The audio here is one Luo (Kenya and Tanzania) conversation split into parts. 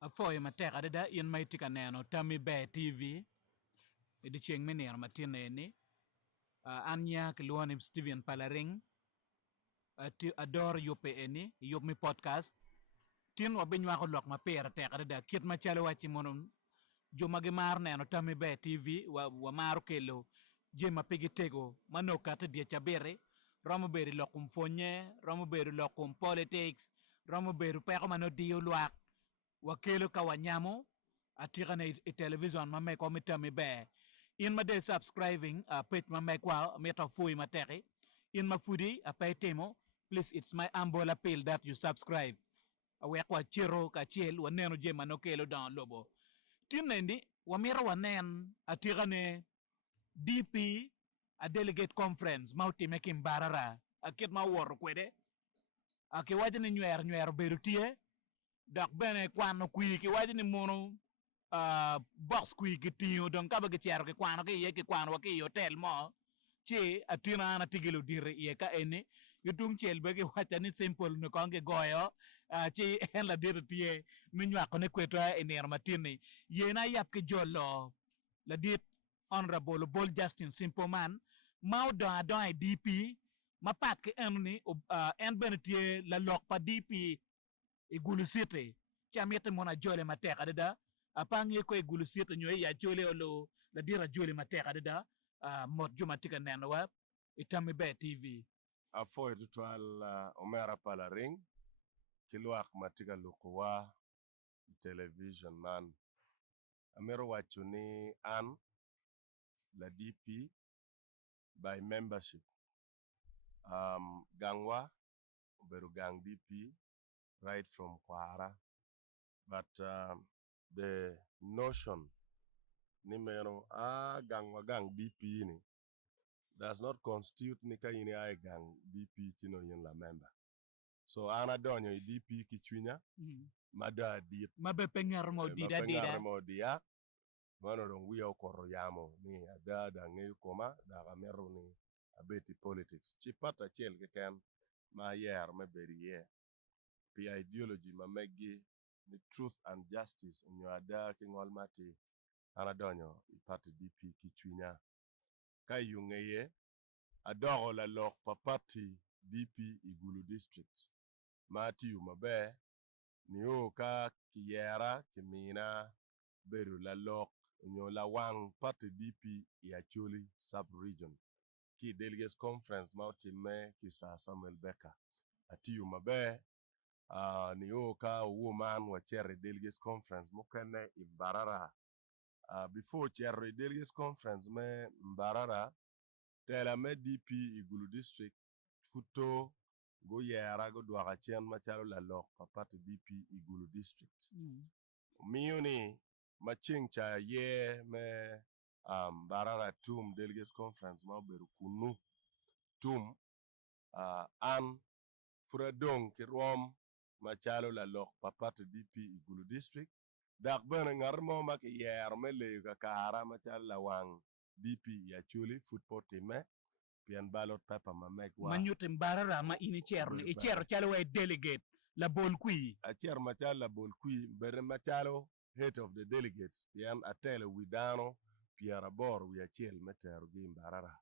Afoy matek adada in may tika neno Tammy Bear TV idi cheng menir matine ni anya kilwani Steven Palaring ador yupe eni yup mi podcast tin wa binywa ko lok ma pera tek adada kit ma chalo wachi monum juma gi mar neno Tammy Bear TV wa maro kelo jema pigi tego manoka te dia chabere romo beri lokum fonye romo beri lokum politics romo beri peko mano dio luak wakelo ka wanyamo atika na television ma meko mi Tammy Bear in ma de subscribing page ma meko meta fui materi in ma fudi pay temo please it's my humble appeal that you subscribe awe kwa chiro ka chiel waneno jema no kelo down lobo tinendi wamira wanen atika ne DP a delegate conference mautime kimbarara akit ma wor kwede ake wajani nywer berutie dak bene kwano kwi ki wajani mono box kwi ki tiyo don kaba ki chero ki kwano ki ye ki kwano ki hotel mo chi atina ana tigelo dire ye ka ene yutung chel be ki wajani simple no konge goyo chi en la dire tie minywa ko ne kweto ener matini ye na yap ki jolo la dit honorable Bol Justin Simple Man mau don DP mapat ke en ni en benetie la lok pa DP igulu site chamete mona jole mateka dada apangi ko igulu site nyoy ya jole olo la dira jole mateka dada mot juma tika neno wa Tammy Bear TV Afoy tutwal Omera Palaring kilwak matika lukuwa television man amero wacho ni an la DP by membership gangwa oberu gang DP right from Kwara but the notion ni mero gangwa gang DP ni does not constitute ni ka yini ay gang DP tino yin la member so ana donyo i DP kichwinya mada dit mabe pengar mo dida dia mano dong wiya okoro yamo ni ada ngi koma da gamero ni abeti politics chipata chel ke ken ma yer me beriye pi ideology ma megi ni truth and justice onyo ada ki ngol mati ana donyo i party DP kichwinya ka yungeye adogo la lok pa party DP igulu district mati mabe ni o ka kiyera kimina beru la lok nyo la wang party DP ya Choli sub region ki delegates conference mautime ki sa Samuel Becker atiyu mabe ni o ka woman wa cherry delegates conference mukene imbarara before cherry delegates conference me mbarara tela me DP igulu district futo go yera go dwaga chen machalo la lok pa party DP igulu district miuni maching cha ye me barara tum delegates conference ma beru kunu tum an furadong ki rom machalo la lok pa party DP igulu district dak bene ngarmo ma ki yer me le ka kara machalo la wang DP ya Chuli football team pian ballot paper ma mek wa manyutim barara ma ini cherno i chero chalo we delegate la bol kui a cher machalo la bol kui bere machalo head of the delegates pian atele widano piara bor wi achiel metero gi mbarara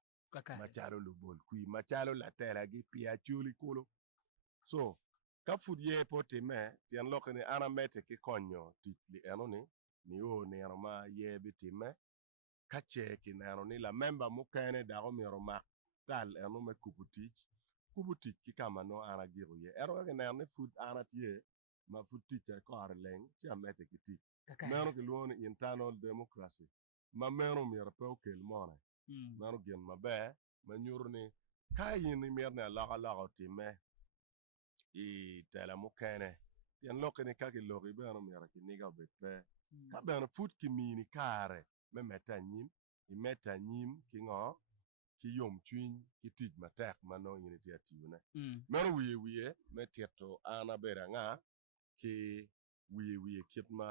machalo lo bol kui machalo la tela gi pia Chuli kulo so ka fudye poti me tian lokni ana mete ki konyo tikli enoni ni o nero ma ye bitime kache ki nero ni la member mukene dago mero ma tal eno me kubutich ki kama no ana giru ye ero ke nero ni food ana tie ma food teacher ko arleng ti amete ki tik mero ki luoni internal democracy ma mero mero pe okel mone mero gen mabe manyurni kayin ni merne laga time i tela mukene tian lokni kaki logi beno mero ki niga bepe ka beno food ki mini kare me meta nyim i meta nyim ki ngo ki yom chwiny ki tij matek mano yini ti atiyune mero wiye me tieto ana bera nga ki wiye kit ma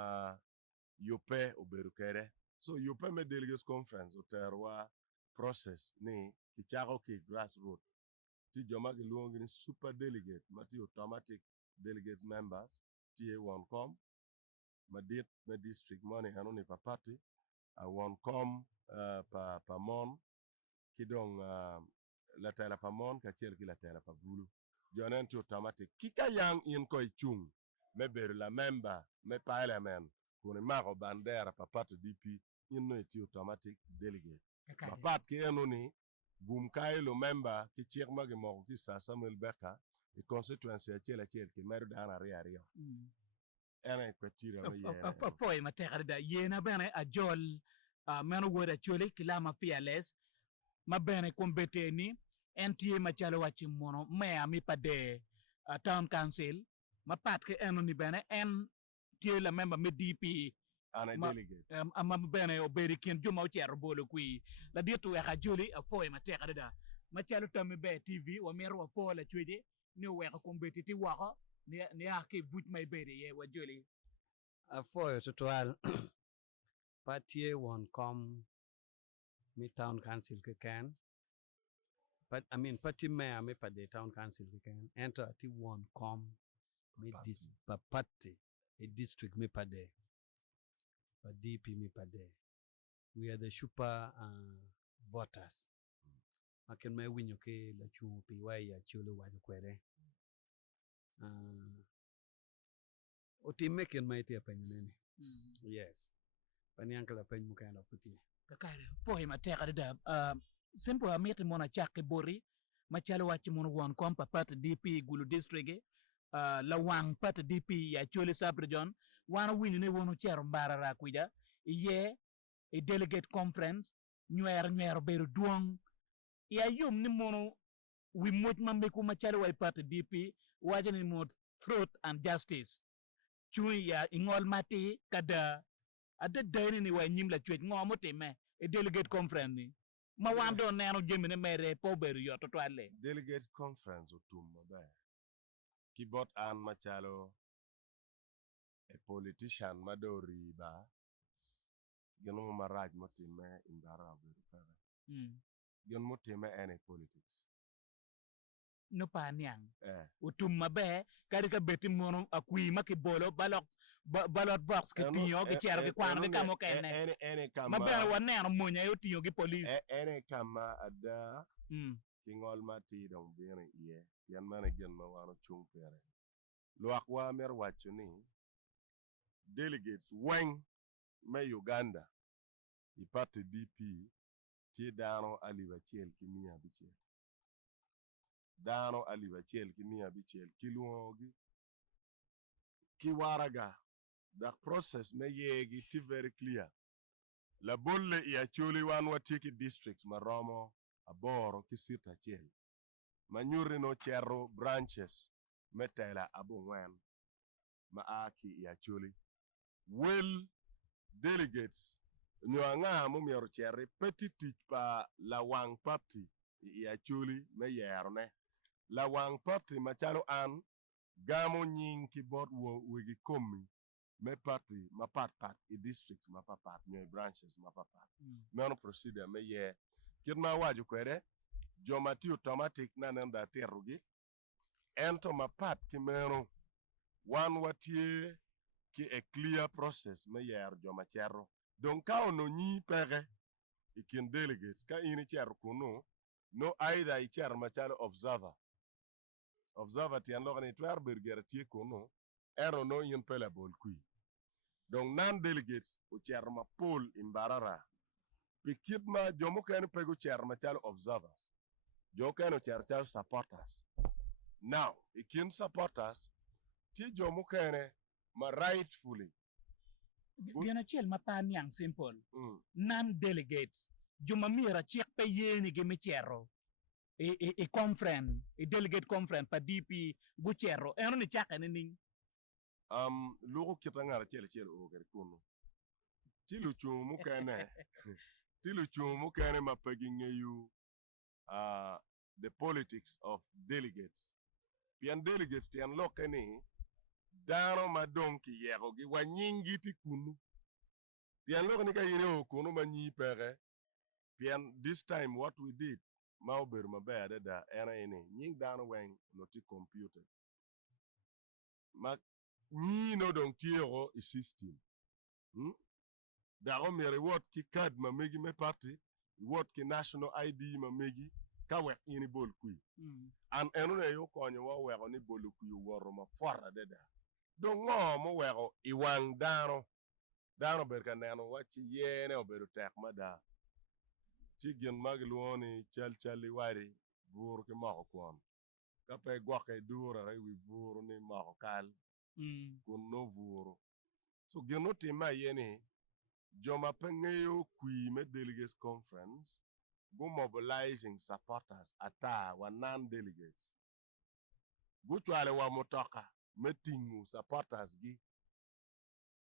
yope oberu kere so yope me delegates conference oterwa process ni ki chako ki grassroots ti joma ki luongi ni super delegate mati automatic delegate members ti won kom madit me district money hanuni pa party won kom pa mon kidong la tela pa mon ka chiel ki la tela pa bulu jonen to automatic kika yang in ko chung me ber la member me parliament kuni mako bandera pa party DP in no ti automatic delegate pa part ki enuni gum kailo member ki chiek magi mo ki sa Samuel Beka e constituency chiel ki meru dana ria ene kwetira me ye foi ma te da yena bene a jol meno woda chole kilama fearless ma bene kombeteni NTA ma chalo wachi mono me ami pade town council ma pat ke eno ni bene en tie la member me DP ana delegate ama bene oberi kin juma o chero bolo kui la ditu ya joli a foi ma te da ma chalo Tommy Bear TV wa mero wa fo la chweje ni we ko kombetiti wa ni ake vut mai bere ye wa joli a foi total party won come mi town council ke can but I mean party mayor me pa the town council ke can enter ti won come mi dis pa party a district me pa de pa DP me pa de we are the super voters aken me winyo ke la chu pi wa ya chulo wa kwere o ti meken mai ti apenye yes pani ankala pen muka la puti kakare foi ma te da simple amete mona chake bori ma chalo wachi mono won kompa pat DP gulu district la wang pat DP ya chole sabrejon wana wini ne wono chero mbara ra kuida ye e delegate conference nyer beru duong ya yum ni mono wi moj mambe ko ma chalo way pat DP wajani mo truth and justice chui ya ingol mati kada ada dayni ni way nyim la chwej ngomo teme e delegate conference ni ma wando neno jemine mere po beru yoto twale delegate conference otum maber kibot an machalo a politician madori ba geno maraj motime imbara beru kare gen motime ene politics no pa niang utum mabe kari ka beti mono akui makibolo ballot box ke tiyo ke chero ke kwano ke kamo kene ene kama mabe wa neno munya yo tiyo ke police ene kama ada kingol mati dong bene ye yan mane gen ma wano chung pere luak wa mer wacho ni delegates weng me Uganda ipate DP ti dano aliba chiel ki mia bichiel dano aliba chiel ki mia bichiel kiluogi ki waraga the process me yegi ti very clear la bolle ya choli wan watiki districts maromo aboro ki sita chiel manyuri no cherro branches metela abungwen ma aki ya choli well delegates nyanga mo miero cherri petitich pa la wang party ya choli me yerne la wang party machalo an gamo nying ki bot wo wigi komi me party ma pat i district ma pat nyoy branches ma pat meno procedure me ye kirma waju kwere jomati automatic na nenda terugi ento ma pat ki meno wan watie ki a clear process me yer joma cherro donc ka ono nyi pege ikin delegates ka ini cherro kuno no either I cher machalo observer ti anlo ni twer burger ti kuno ero no yin pele bol kui donc nan delegates o cher ma pol imbarara pikit ma jomo ken pego cher machalo observers jo ken o cher supporters now ikin supporters ti jomo ken ma rightfully Biana chiel ma pa niang simple nan delegates juma mira chiek pe yeni ge mi chero e conference e delegate conference pa DP gu chero eno ni chaka ni ning lugo kitangara chiel o ger kuno tilu chumu kene ma pegging you the politics of delegates pian delegates tian lokeni dano madonki yego gi wanyingi ti kunu pian lokeni ka yine o kunu manyi pere pian this time what we did mauber mabere da era ene nying dano wen no ti computer ma nyi no don tiero i system Dago mere wot ki card ma megi me party, wot ki national ID ma megi ka wek ini bol kui. An enu ne yo konyo wa weko ni bol kui woro ma fora deda. Do ngo mo weko iwang dano. Dano berka neno wachi yene oberu tek mada. Tigin magluoni chali wari vur ki moko kwon. Kape gwake dura wi vur ni moko kal. Kun no vuru. So gino tima yene joma pengeyo kui me delegates conference go mobilizing supporters ata wa non-delegates. Go chwale wa motoka metingu supporters gi.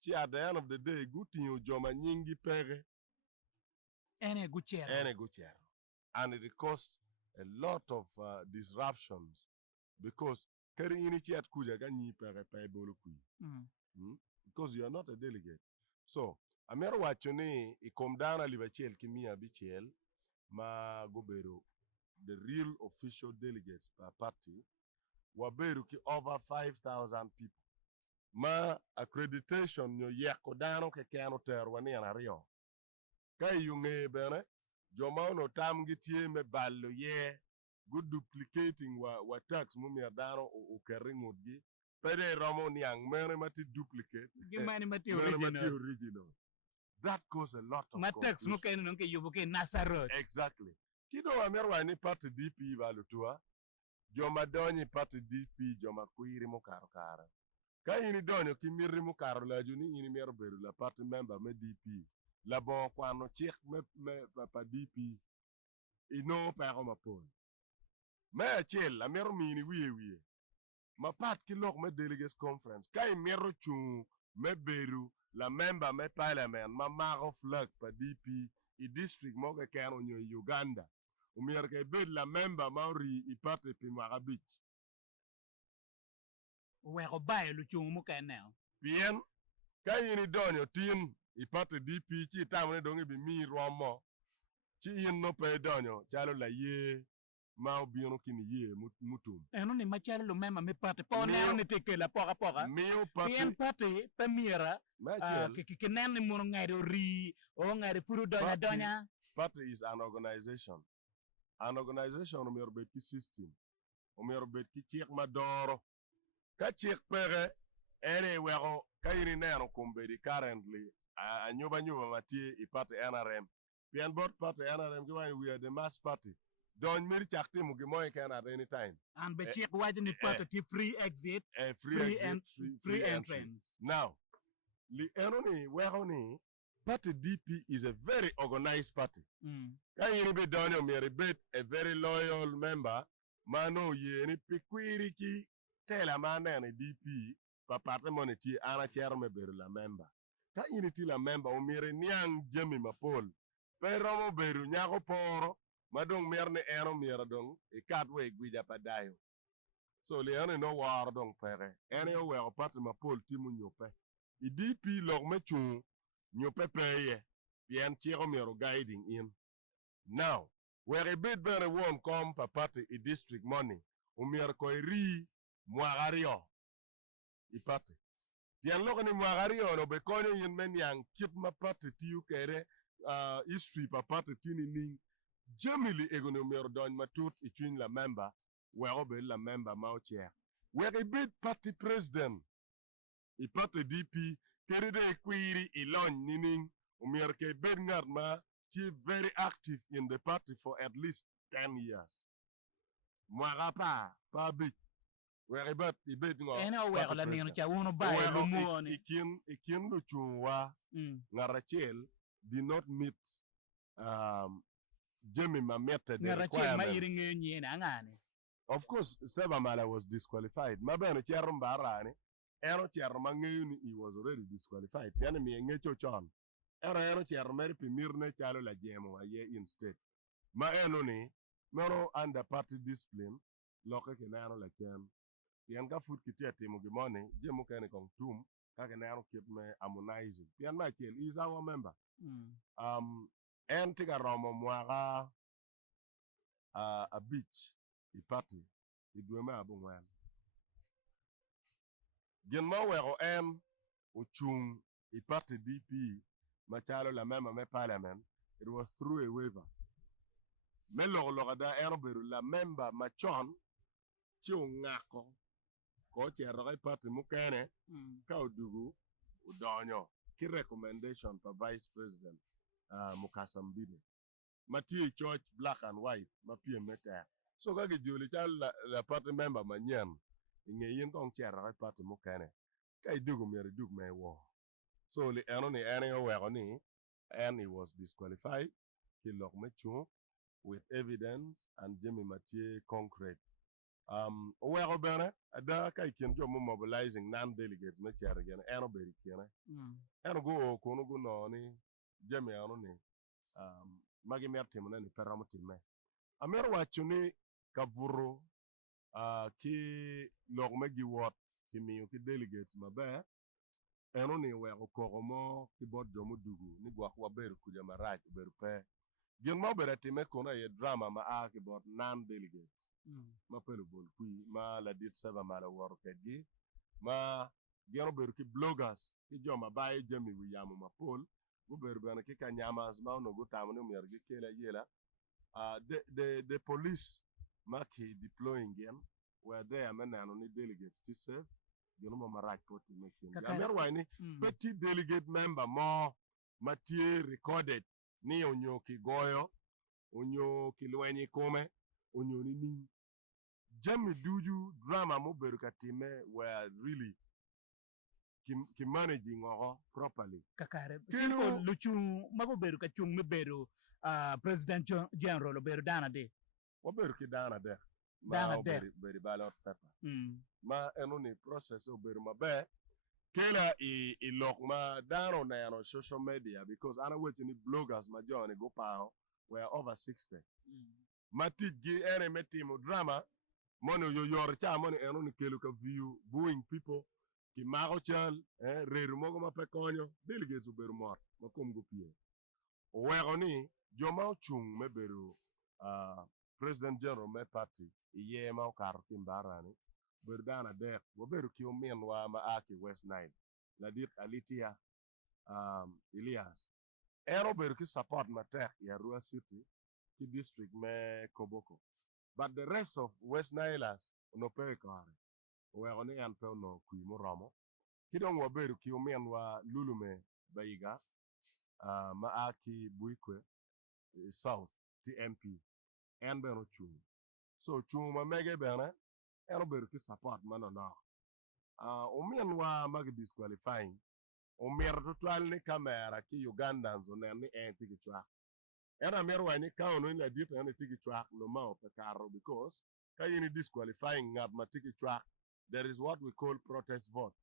Chi at the end of the day go tinyo joma nyingi pere. Ene guchero. And it caused a lot of disruptions because keri initiate kuja ganyi pere pe bolu kui. Because you are not a delegate. So, amero wachoni ikomdana libachel kimia bichel ma gobero the real official delegates per party waberu ki over 5,000 people. Ma accreditation nyo yakodano ke kano terwani anario. Kay yunge bene jomano tam gitie me ballo ye good duplicating wa tax mumia dano o keringudgi. Pede Ramo Niang, many mati duplicate. Many mati original. That caused a lot of Matex muke nunke yubuke Nasarot. Exactly. Kido amerwa ni party DP valutua. Joma donyi party DP joma kuiri mukaro kara. Ka ini donyo kimiri mukaro la juni ini mero beru la party member me DP. La bon kwano chik me papa DP. Ino pero mapon. Me achel amero mini wiye. Ma pat ki lok me delegates conference kay mero chung me beru la member me parliament ma maro flag pa DP i district mo ke kano nyo Uganda umier ke bed la member maori i parte Pimara Beach weko baye lu chung mo keneo bien kay ni donyo tin i parte DP chi tamne dongi bi mi romo chi yin no pe donyo chalo la ye ma obino kini ye mutum eno ni machale lo mema me parte po ne ni tekela poka meo parte yen parte pamira ke nene mo ngari ri o ngari furu donya party is an organization umior bet ki system umior bet ki chik madoro ka chik pere ere wego kayini neno kumbedi currently anyuba mati I party NRM pian board party NRM we are the mass party. Don't make chakti mugimoy can at any time. And be check why the party free exit, free entrance. Now, the enemy wehoni party DP is a very organized party. Can you be done a very loyal member? Mano ye ni pikwiri ki tela mana ni DP pa party moneti ana chairme beru la member. Ka initi la member umire niang jemi mapol. Pero mo beru nyako poro. Madong merne eno mira dong e katwe gwija padayo. So le ane no war dong pere. Ene yo weko pati ma pol timu nyope. I DP log me chung nyope peye. Pien chiro miro guiding in. Now, where a bit better won't come pa pati I district money. Umir ko ri mwagario. I pati. Tian loko ni mwagario no bekonyo yin men yang kip ma pati tiyu kere history pa pati tini ning. Jamili egonomero don matut between la member where be la member mau chair where a bit party president I party DP kerede query ilon nining umier ke Bernard ma chi very active in the party for at least 10 years mwagapa pa bit where a bit ngo eno weko la nino cha uno baye lo muone ikin lu chunwa ngarachel did not meet Jimmy Mamete the requirements. Of course, Sebamala was disqualified. Mabene Cherum Barani, Ero Chermanguni, he was already disqualified. The enemy in Necho Chan. Ero Chermeri Pimirne Chalo la Gemo a year instead. Ma enoni, Moro under party discipline, Loka Kenano la Chem. The Anga food kitty Mugimone, Jemu Kenikong Tum, Kakanaro kept me harmonizing. Pian Michael is our member. Entiga Romo Mwara a beach, I party, I do me abungwan. Gen Mawero M, Uchung, I party DP, machalo la même me parliament, it was through a waiver. Me logo da erberu la member machon, chi ngako, ko chi eroi party mukene, ka udugu, udonyo, ki recommendation for vice president, Mukasambide. Mati church black and white, ma pie meta. So kage joli chal la party member manyen, inge yin kong chi eroi party mukene. Ka idugu mere dug me wo. So the enemy and he was disqualified. He locked me with evidence and Jimmy Mathieu concrete. Where bene ada kai ken jo mobilizing non-delegates me chair again and very kene. And go kono go no ni Jimmy anoni magi mertim na ni peramutim me. Amer wachuni kaburu ki lock me gi what ki mi ki delegates mabe. Eno ni we okoromo ki bod jomu dugu ni gwa kwa beru kuja maraj beru pe gen mo berati me kona ye drama ma a ki bod non delegates ma pelu bol kui ma la dit seba ma la wor kedgi ma geno beru ki bloggers ki joma baye jemi wi yamu ma pol bu beru bana ki kanyama ma no go tamu ni mer gi kela yela the police ma ki deploying gen where they are men no ni delegates to serve. You know, my right to make him. Petit delegate member more Mathieu recorded ni onyo ki goyo, onyo ki luenye kome, onyo ni min. Jami duju drama mo berukatime were really ki managing properly. Kakare. Sino luchu mago beruka chung me beru President General beru dana de. Wa beruki dana de. Dana de. Beri ballot paper. Ma enoni process oberuma be kela I lock ma down on social media because I know waiting bloggers ma join go pound were over 60. Mati gi ene metimo drama mono yo yor cha mono enoni kelu ka view booing people ki mago chal reru mogo ma pekonyo delegates oberuma ma kom go pie o wego ni joma chung me beru President General me party iye ma kar timbarani Berdana dek, waberu kiumin wa maaki West Nile. Ladik Alitia Elias. Ero beru ki support matek ya Rua City ki district me Koboko. But the rest of West Nileers no pay kare. Wego ni an pe no kui mo ramo. Kidong waberu kiumin wa Lulume Baiga maaki Buikwe South TMP. En beno chung. So chung ma mege bene ero beru ki support mano no. Umien wa mag disqualifying. Umir tutual ni kamera ki Ugandans ni tiki chwa. Era merwa ni kaonu ni adita ni tiki chwa no mao pe karo because kaya ni disqualifying ngab ma tiki chwa. There is what we call protest vote.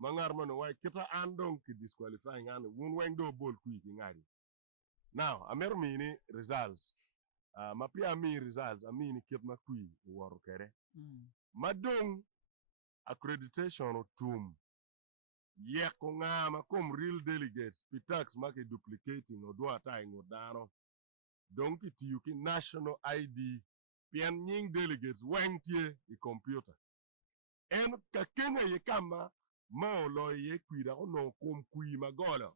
Mangar mano wa kita andong ki disqualifying ane wun weng do bol kui ki ngari. Now, amer mini results. Mapia mi results amini kip ma kui waro kere. Madong accreditation o tum yeko ngama kom real delegates pitax make duplicating o doa tying o dano donc itiyu ki national ID pian nying delegates wengtie I computer en ka Kenya ye kama ma lo ye kwida o no kom kui magola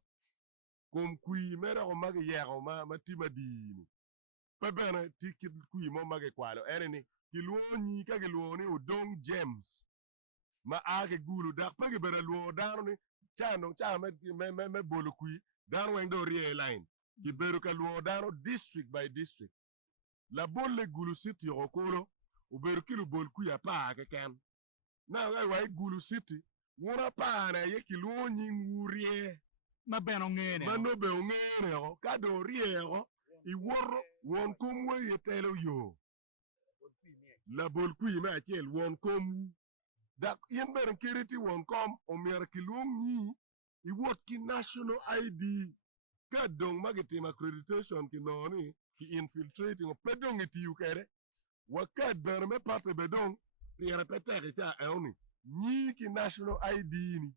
kom kui mera o mage yego ma matima dini pebene tikit kui mo mage kwalo ereni Kiluoni ka kiluoni udong James ma ake gulu dak pagi bera luo dano ni chano me bolu kui dano weng do rie line ki beru ka luo dano district by district la bolle gulu city okolo u beru kilu bol kui apa ke ken na wai gulu city wona pa na ye kiluoni ngurie ma beno ngene ma no be ngene o ka do rie o I woro won kumwe ye telo yo La bol kui me achel won kom dak yen beren kiriti won kom o mer kilung ni I wot ki national ID ka dong magatim accreditation ki noni ki infiltrating o pedong iti ukere wakad ber me parte bedong yera petere cha eoni ni ki national ID ni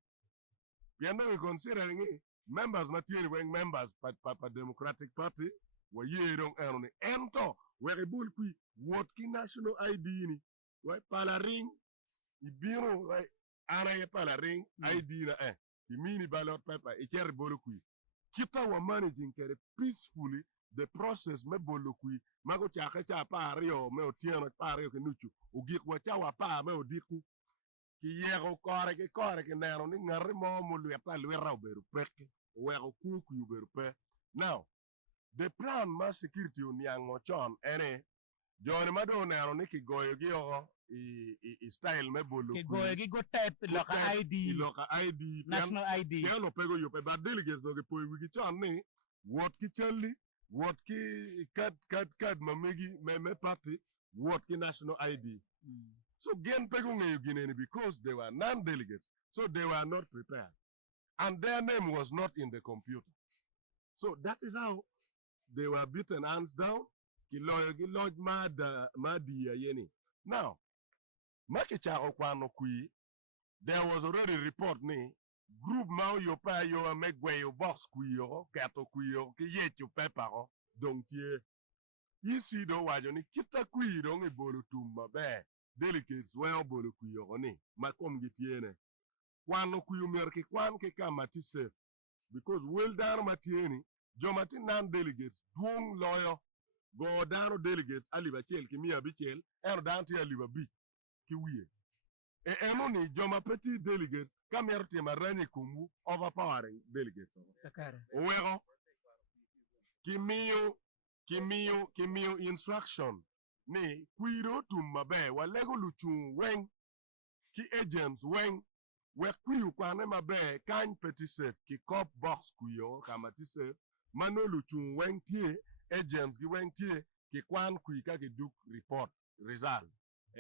piano we considering members matiri weng members pa Democratic Party wa yerong eoni ento where bul kui wot ki national ID ni wai pala ring ibiro wai ana ye pala ring ID na ki mini ballot paper e cher bolo kui kita wa managing kere peacefully the process me bolo kui mago chaka cha pario me otieno pario ke nuchu ugik wa cha wa pa me odiku ki yego kore ke nero ni ngari mo mo lweta lwera beru peke wego ku beru pe now the plan ma security uniango chon ene jone mado nero ni ki goyo gi o i style me bolo ki goyo gi go type loka ID national ID piano pego yo pe bad delegates no ke po wigi chon ni what ki challi what ki kad mamegi me party what ki national ID so gen pego ngeyo gineni because they were non-delegates so they were not prepared and their name was not in the computer so that is how they were beaten hands down ki lodge madi yeni now makichako kwano kui there was already report ni group mau yo pa yo megwe yo box kui yo kato kui yo ki yechu peparo donc tie isi do wajo ni kita kui do ngi bolu tumba be delegates well bolu kui yo ni makom gitiene kwano kui merki kwan ke kamati safe because well down matieni jomati non delegates duong loyo go down delegates aliba chel ki mia bichel er down ti aliba bi ki wiye e eno ni joma petit delegates kamerte marani kumu overpowering delegates kakara wego kimio instruction ni kwiro tumabe walego luchu wen ki agents wen we kuyu kwane mabe kan petit safe ki cop box kuyo kamati safe mano luchu wen tie agents gi wen tie ki kwan kui ka ki duk report result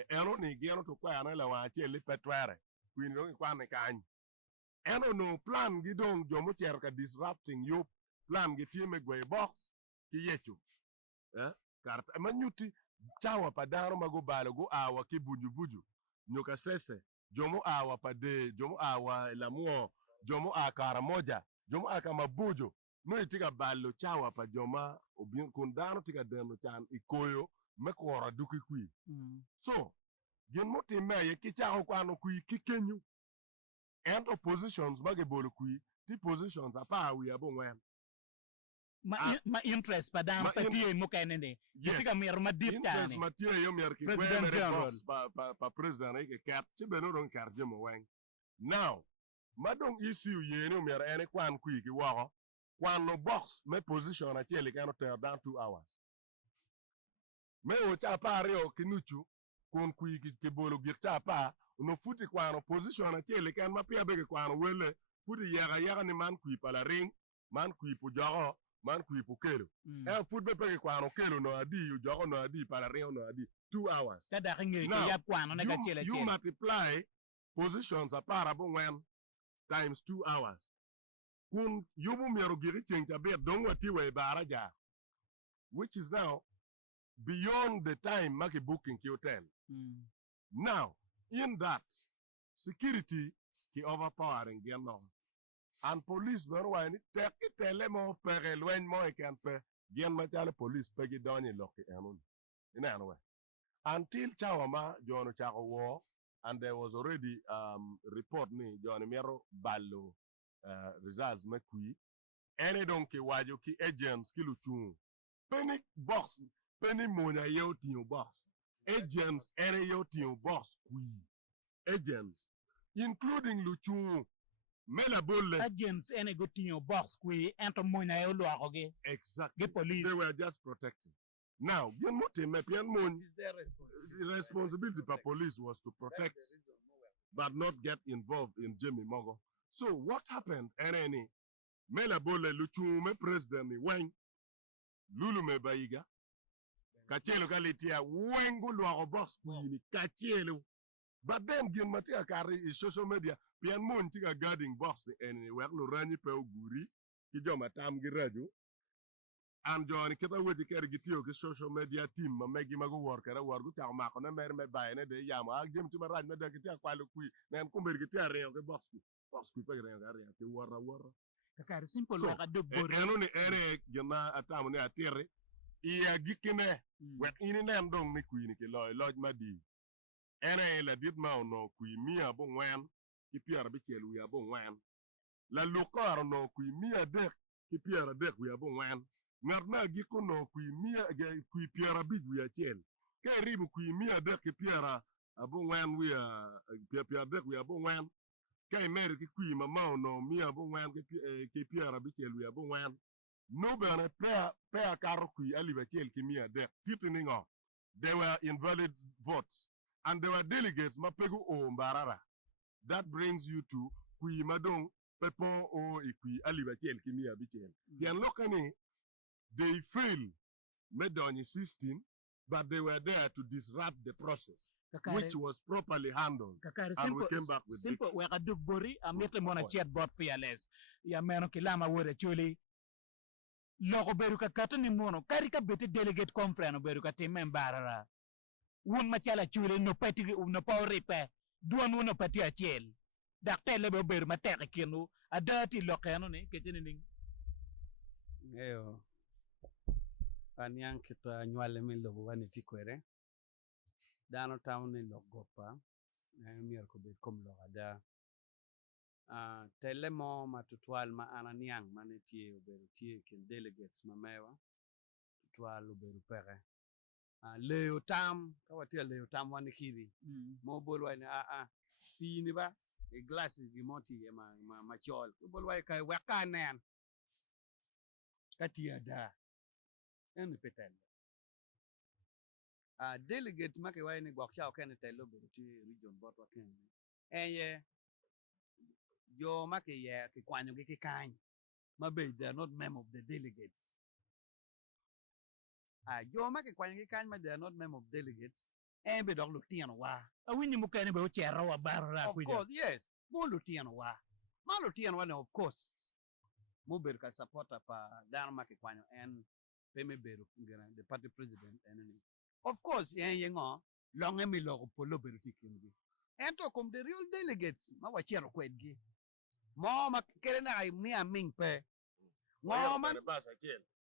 eno ni geno to kwa na la wa che li petwere kuin ro kwan kan eno no plan gi dong jomo cher ka disrupting yo plan gi tie me gwe box ki yechu karta manyuti chawa padaro mago balo go awa ki buju nyoka sese jomo awa pade jomo awa lamuo jomo akara moja jomo akama bujo no itika ballo chawa pa joma obin kundano tika deno chan ikoyo mekora duki kui so gen moti meye kichao kwano kui kikenyu and oppositions mage bolo kui ti positions apa we abo wen ma interest padang patie mo kanene tika mer madip interest matie yo mer ki boss pa president ke cap ti beno don karje mo wen now madong issue yeno mer ene kwan kui ki wo kwan no box me position a chele kano tear down 2 hours me o cha pare o kinuchu kon kui ki bolo girta pa no futi kwano position a chele kan mapia bege kwano wele futi yaga ni man kui pala ring man kui pu jogo man kui pu kelo e fut be bege kwano kelo no adi yu jogo no adi pala ring no adi 2 hours kada ngi ke yap kwano na ka chele you multiply positions a para bo when times 2 hours kun yubu mero giri chencha be don wati we baraja which is now beyond the time make booking ki hotel now in that security ki overpowering gen no and police ber wani teki tele mo pere lwen mo kan pe gen ma tale police pe gi doni lokki enun ina no until chawama jono chawo wo and there was already report ni jono mero ballo results me kui ene donc wajo ki agents ki luchu penny box penny monya yo tin box agents ene yo tin box kui agents including luchu mela bolle agents ene go tin box kui ento monya yo lo akoge exactly the police they were just protecting now bien mote me pian mon is their responsibility for police was to protect but not get involved in Jimmy Mogo. So what happened? Any mela bole luchu me president ni wen lulu me baiga kachelo kalitia wengu lwa box ni kachelo but then gin matia kari social media pian mon tiga guarding box ni wer no rani pe oguri ki joma tam gi radio and Johnny keta wedi ker gitio ki social media team ma megi mago wor kera wor gu taw mako na mer me bayne de yama ak jëm ci ma raj me de ki kwalo kui nen ko mer gi ti areo ke box ku pe re ngare ke wora kakar simple waka do bor eno ni ere gena atamu ne atire iya gikine wet ini nen dong ni kui ni ke loj madi ere la dit ma no kui mia bo wen ki pier bi chelu ya bo wen la lokar no kui mia dek ki piera dek wi abo wan ngat na giko no kui mia kui piera big wi achiel ke ribu kui mia dek ki piera abo wan wi piera dek wi abo wan ke mer ki kui mama no mia abo wan ki piera bichiel wi abo wan no bana pe kar kui ali bachiel ki mia dek fitningo they were invalid votes and there were delegates mapegu o mbarara. That brings you to kui madong pepo o ikui alibachiel kimia bichiel. Yan lokani they failed medonyi system but they were there to disrupt the process which was properly handled and we came back with simple we kaduk bori amete mona chat bot fearless ya meno kilama wore chuli loko beru ka katani mono karika bete delegate conference beru ka team member won machala chule no pati no pawripe duan wono pati achiel dak tele be beru mateke kenu adati lokeno ni ketini ning Eyo anyang kita nywale mi logo wani tikwere dano tamne logopa mier ko bet kom loga da telemo matutwal ma ananiang mane tie oberu tie kin delegates mamewa tutwal oberu pere leo tam kawatia leo tam wani kiri mo bolwa ni pini ba e glass gi moti ma chol bolwa kai wakanen katia da en petel delegate make wa ni gok chao ken telo be ti region bot wa ken ye yo make ye ki kwanyo ki kan mabe they are not member of the delegates yo make kwanyo ki kan ma they are not member of delegates be dog lu tien wa awini mukene be chero wa barra of course yes mo lu tien wa ma lu tien wa of course mo ber ka supporter pa dan make kwanyo en peme beru ngara the party president enemy of course yengo long mi logo polo beru tikindi ento kom the real delegates ma wa chero kwedgi mo ma kere na mi aming pe mo man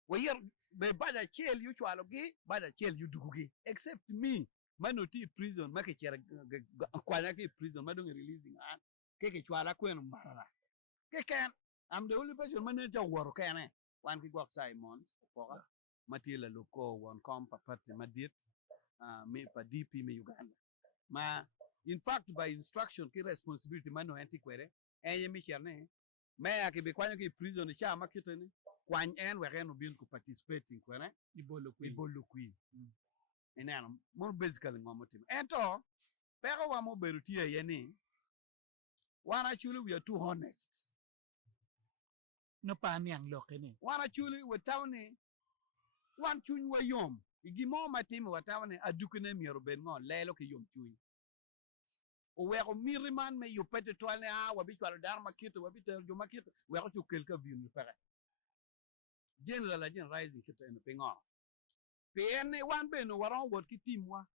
we yer be bada chel yu chwalo gi bada chel yu dugugi except me manoti prison ma ke chero kwanya ke prison ma don't releasing an ke chwala kwenu marara ke ken I'm the only person manager work ene wan ki gok Simon poka matila loko won kom papati madit me pa DP me Uganda ma in fact by instruction ki responsibility mano antiquere enye mi cherne me ake be kwanyo ki prison cha makitene kwan en we ren bin ku participate in kwere ibolo kui enana mo basically ngomotim ento pero wa mo berutie yeni one actually we are too honest no paniang lokene one actually we tawni one chuny wa yom igimo matimo watawne adukune miero ben ngo lelo ki yom chuny o wego miriman me yo pete toile wa bi twal dar makito wa bi ter jo makito wego chu kelka vinu pere general agent rising kito en pingo pene wan ben waron wot ki timwa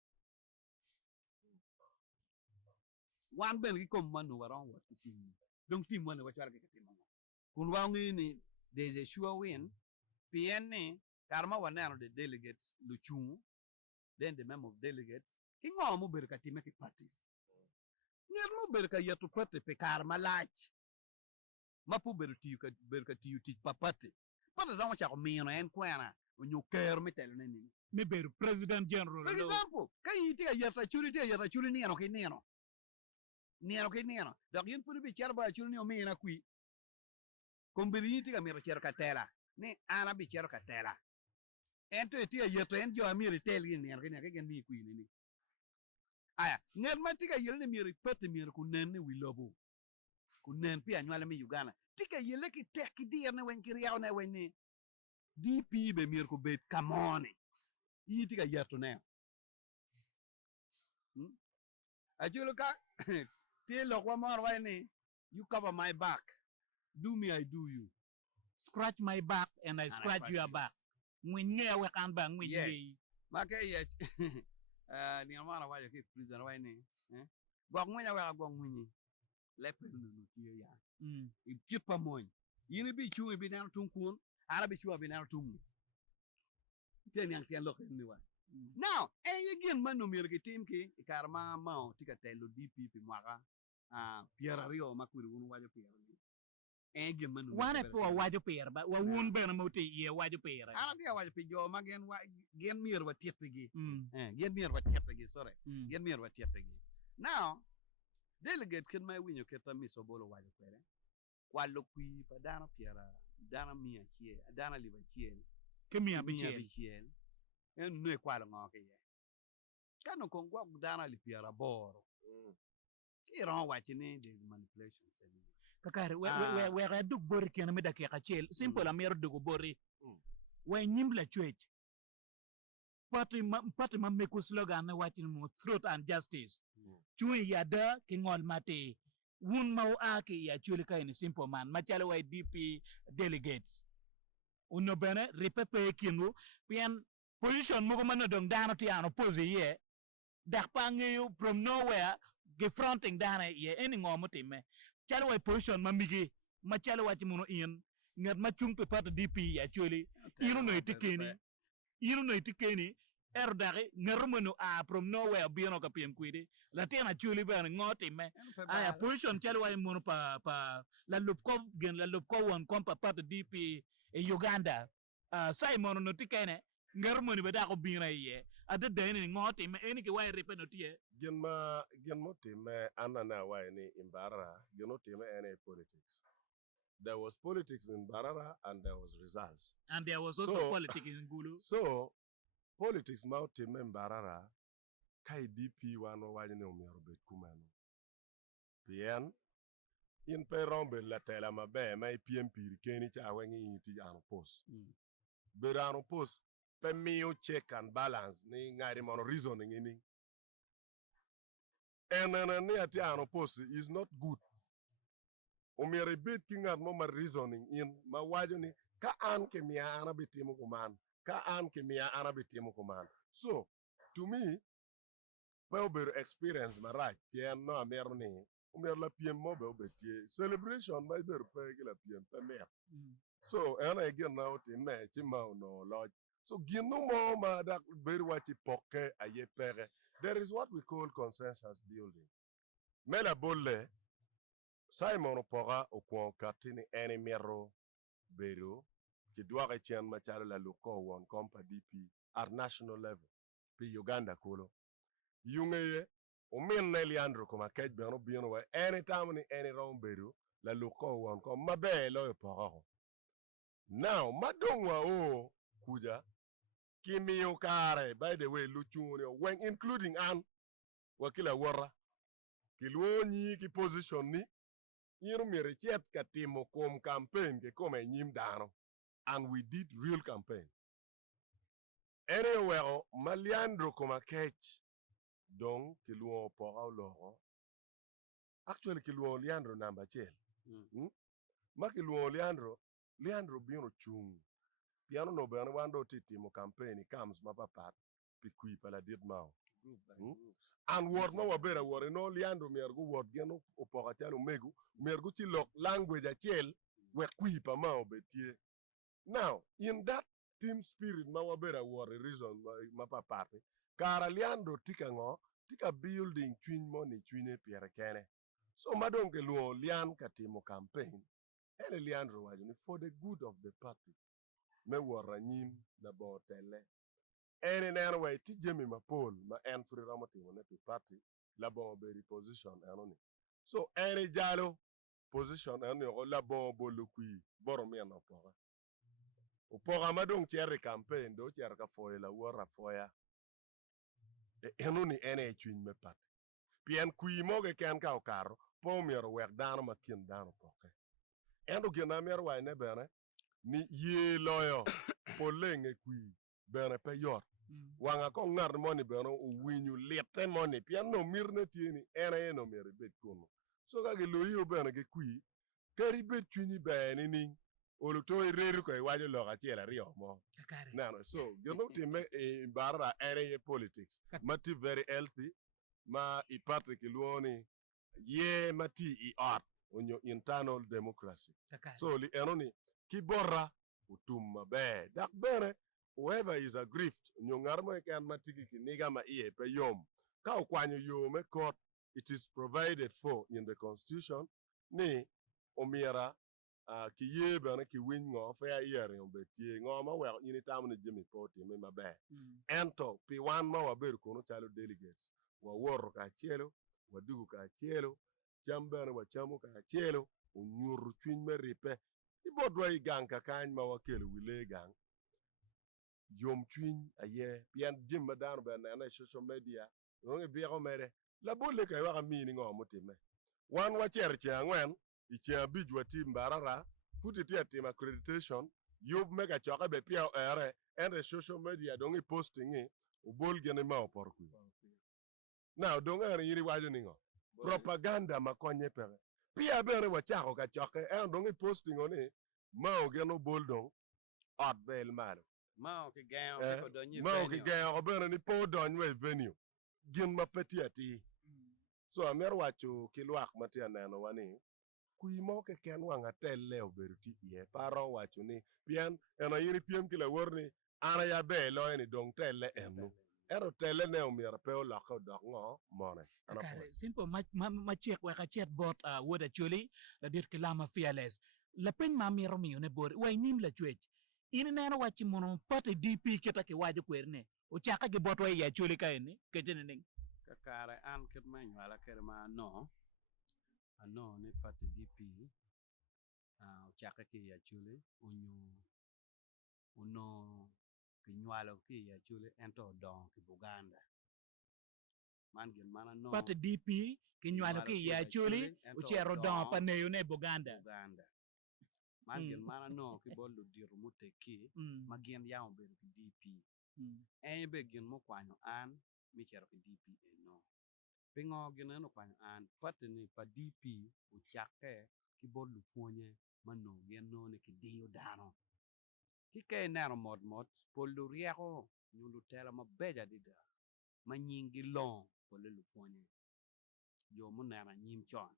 wan ben ki kom manu waron wot ki tim donc timwa ne wa twal ki timwa kun wangi ni there's a sure win pene karma wanano the delegates luchungu then the member of delegates kingo mo ber ka time ki parties nyer mo ber ka yetu party pe karma lach mapu ber ka tiu ti papati pata don cha ko mino en kwena onyu ker metel neni me ber president general for example kan yiti ka yeta churi ni ano ki neno dak yin puri bi cherba churi ni o mena kui kombiri yiti ka miro cher ka tela ni ana bi cher ka tela ento eti yeto en jo amiri telgi ni argani ke gen mi ku ni aya nget matika yele ni miri pete miri ku nen ni wilobo ku nen pi anwale mi Uganda tika yele ki tek dir ne wen kiri yaw ne wen ni DP be miri ku bet kamone yiti ka yeto ne ajulo ka ti lo kwa mor wa ni you cover my back do me I do you scratch my back and I scratch your back mwenye we kan ba mwenye yes make yes ni amana wa ke prison wa ni gwa mwenye wa gwa mwenye lepe no ti ya ikipa moy yini bi chu bi nan tun kun ara bi chu bi nan tun ten yang ten lo ni wa now again manu mi ke team ki karma ma tika telo DP pi maka Pierre Rio makuri unu wa Pierre Gin man. Wane po wajo per ba wa wun bena moti ye wajo per. Ana dia wajo pijo ma gen mir wa tietigi. Gen mir wa tietigi, sorry. Gen mir wa tietigi. Now, delegate kin mai winyo keta misobolo wajo pere. Wallo kui pa dana piera, dana mia chie, dana liva chie. Kemia bichel. Bichel. En ne kwalo ngoke ye. Kano kongwa dana li piera boro. Iran watching these manipulations. Kakari we duk bori kena me dakika chel. Simple amer dugo bori. We nyimla chwech. Party ma meku slogan na watching mo truth and justice. Chui yada kingol mate. Wun mau aki ya chuli ka ni simple man. Machalo wa DP delegates. Uno bene ripepe kinu. Pian position mo kumano dong dano ti ano pose ye. Dakpangi from nowhere. Gefronting dana ye any ngomuti me. Chalo wa position mamigi. Machalo wa chimuno in. Ngat machung pe pat DP actually. Ino no itikeni. Ino no itikeni. Erdare ngarumano from nowhere biono ka PM kwidi. Latina actually ban ngoti me. Aya position chalo wa muno pa la lupko won kompa pat DP e Uganda. Simon no tikene. Ngarumano beda ko bina ye. Ada deni ngoti me eni ke wa repe no tie. Gen mo team anana wa ni Imbarara. Gen mo team any politics. There was politics in Barara and there was results. And there was also politics in Gulu. So politics mau team in Barara kai DP wano wa ni umero bet kumano. Bien in pe rombe la tela mabe mai PMP keni cha wengi ti ano post. Berano post pe mio check and balance ni ngari mono reasoning ini. And ati ano post is not good. Umere bit kingat mo ma reasoning in ma wajo ni ka an ke mia ana bitimu kuman. Ka an ke mia ana bitimu kuman. So to me, pe experience ma right. Pien no amer ni. Umer la pien mo be obetie. Celebration ma ber pe la pien pe mer. So and again now ti me ti ma no lodge. So gino mo ma da ber wachi poke aye pere. There is what we call consensus building. Mela bolle Simon Pora au coin katini ene mero beru qui doit retiendre machara la loko won kompa DP at national level pi Uganda kolo yungeye o men Leandro kuma kaj beno bino wa anytime ni any round beru la loko won kom mabe lo pora now madongwa o kuja kimi kare by the way luchuni when including an wakila wara kilwoni ki position ni Iru mirichiet katimo kom campaign ke kome nyim dano. And we did real campaign. Anywhere, Maliandro koma catch. Donc, kiluon pora loro. Actually, kiluon Leandro namba chel. Ma kiluon Leandro bino chung. Piano no bano wando titimo campaign comes mapapat. Pikui pala dit mao. And word no wabera word no Leandro mergu word geno opokachalo megu mergu ti lock language achel we kuipa ma obetie. Now in that team spirit ma wabera word reason ma papate kara Leandro tika building twin money twin pierre kene. So madon ke luo Lean katimo campaign ene Leandro wajuni for the good of the party me waranyim na botele. Any anyway, ti Jimmy Mapol, ma en free ramoti wone pi party, la bon be position anoni. So any jalo position ani o la bon bolukui, boromi anopora. O pora madong tiere campaign do tiere ka foye la wora foya. Anoni ene twin me party. Pien kui moge ken ka o carro, po miero wek dano makin dano poke. Endo gena miero wa ne bene ni ye loyo polenge kui bene pe yor. Wanga ko ngar money beno winyu lete money piano mirne tieni ene no mere bet kono so ga ge loyo beno ge kui kari bet twini bene ni olo to reru ko wajo lo ga tiela rio mo no so you know to me Barara area politics mati very healthy ma I Patrick Luoni ye mati I art on your internal democracy so li enoni ki borra utumma be dak bene whoever is aggrieved, nyongarmo can matiki niga ma ie pe yom. Ka ukwanyo yome court, it is provided for in the constitution. Ni omira ki ye bene ki winy ngo fair hearing be tie ngo ma we ni tam ni Jimmy Poti me maber ento pi wan ma waber kuno chalo delegates wa wor ka chielo wa dugu ka chielo cham bene wa chamo ka chielo unyuru chuny me ripe ibodwa igang ka kany ma wakelo wile gang yom chuny aye pian Jim madano be na social media ngi biego mere la bolle kay waka mini ngo mutime wan wa cherche angwen iche abijwa tim barara futi tim accreditation yob mega choka be pia ere and social media dongi posting ubol gene ma oporku now donga yiri wajo ningo propaganda makonye pere pia bere wa chako ka choke and dongi posting oni ma ogeno boldong at bel malo ma ke gayo ko donyi ma ke gayo bere ni po donwe venue gin mapeti ati so amer wacho kilwak matia neno wani kui mo ke ken wanga telle oberuti ye paro wacho ni pian ena yiri piem kila worni ana ya be lo ni dong telle enu ero telle ne umir pe la ko dok ngo mone ana kare simple ma check wa ka chet bot wood actually la dir kilama fearless la pen ma mi romi ne bor way nim la chwech ini neno wachi mono pate DP kita ke wajo kwerne o chaka ge bot way ya chuli ka ni ke jene ka kare an ket man wala ker ma no ano ne pate DP o chaka ke ya chuli uno ki nywalo ki ya chuli ento don ki Buganda man gin mana no pate DP ki nywalo ki ya chuli o chero don pa ne ne Buganda man gin mana no ki bollu diru muteki ma gin yawo be ki DP en be gin mo kwanyo an mi chero ki DP no pingo gin no kwanyo an pate ni pa DP o chake ki bollu fonye mano gin no ne ki dio dano ki ke nero mod pollu rieko nyulu tela ma beja dida ma nyingi long pollu lu fonye yo mo nera nyim chon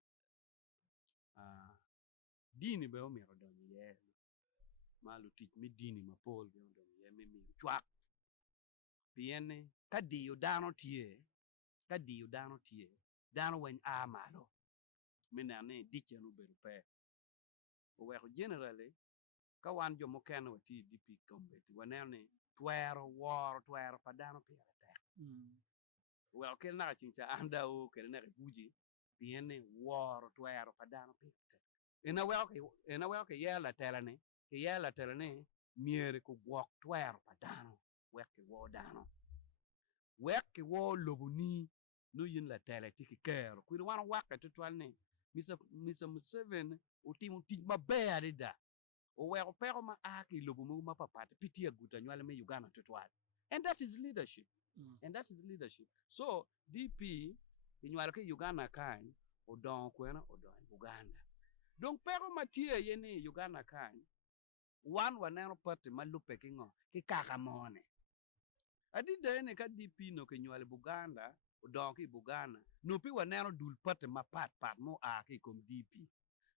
dini be o miro donyo ye malu tich mi dini ma pol be o donyo ye mi mi chwak piene ka dio dano tie dano wen amalo mina ne diche no beru pe o we generally ka wan jo mo ken wa ti DP combat wanene twero pa dano pia tek well kel na chincha anda o kel na buji piene twero pa dano pia tek ena well ke yela telane miere ko gwok twero pa dano wek wo dano wek wo lobuni no yin la tele tiki kero ku wan waka to twalne Mr. Museveni o timo tij maber dida o we pero ma aki lobo mo ma papate piti aguta nywale me Uganda to twal and that is leadership so DP nywale ke Uganda kan o don kwena o don Uganda donc pero ma tie yene Uganda kan wan wanero pate malupe kingo ki kaka mone adi dene ka DP no ke nywale Buganda o don ki Buganda no pi wanero dul pate ma pat mo aki kom DP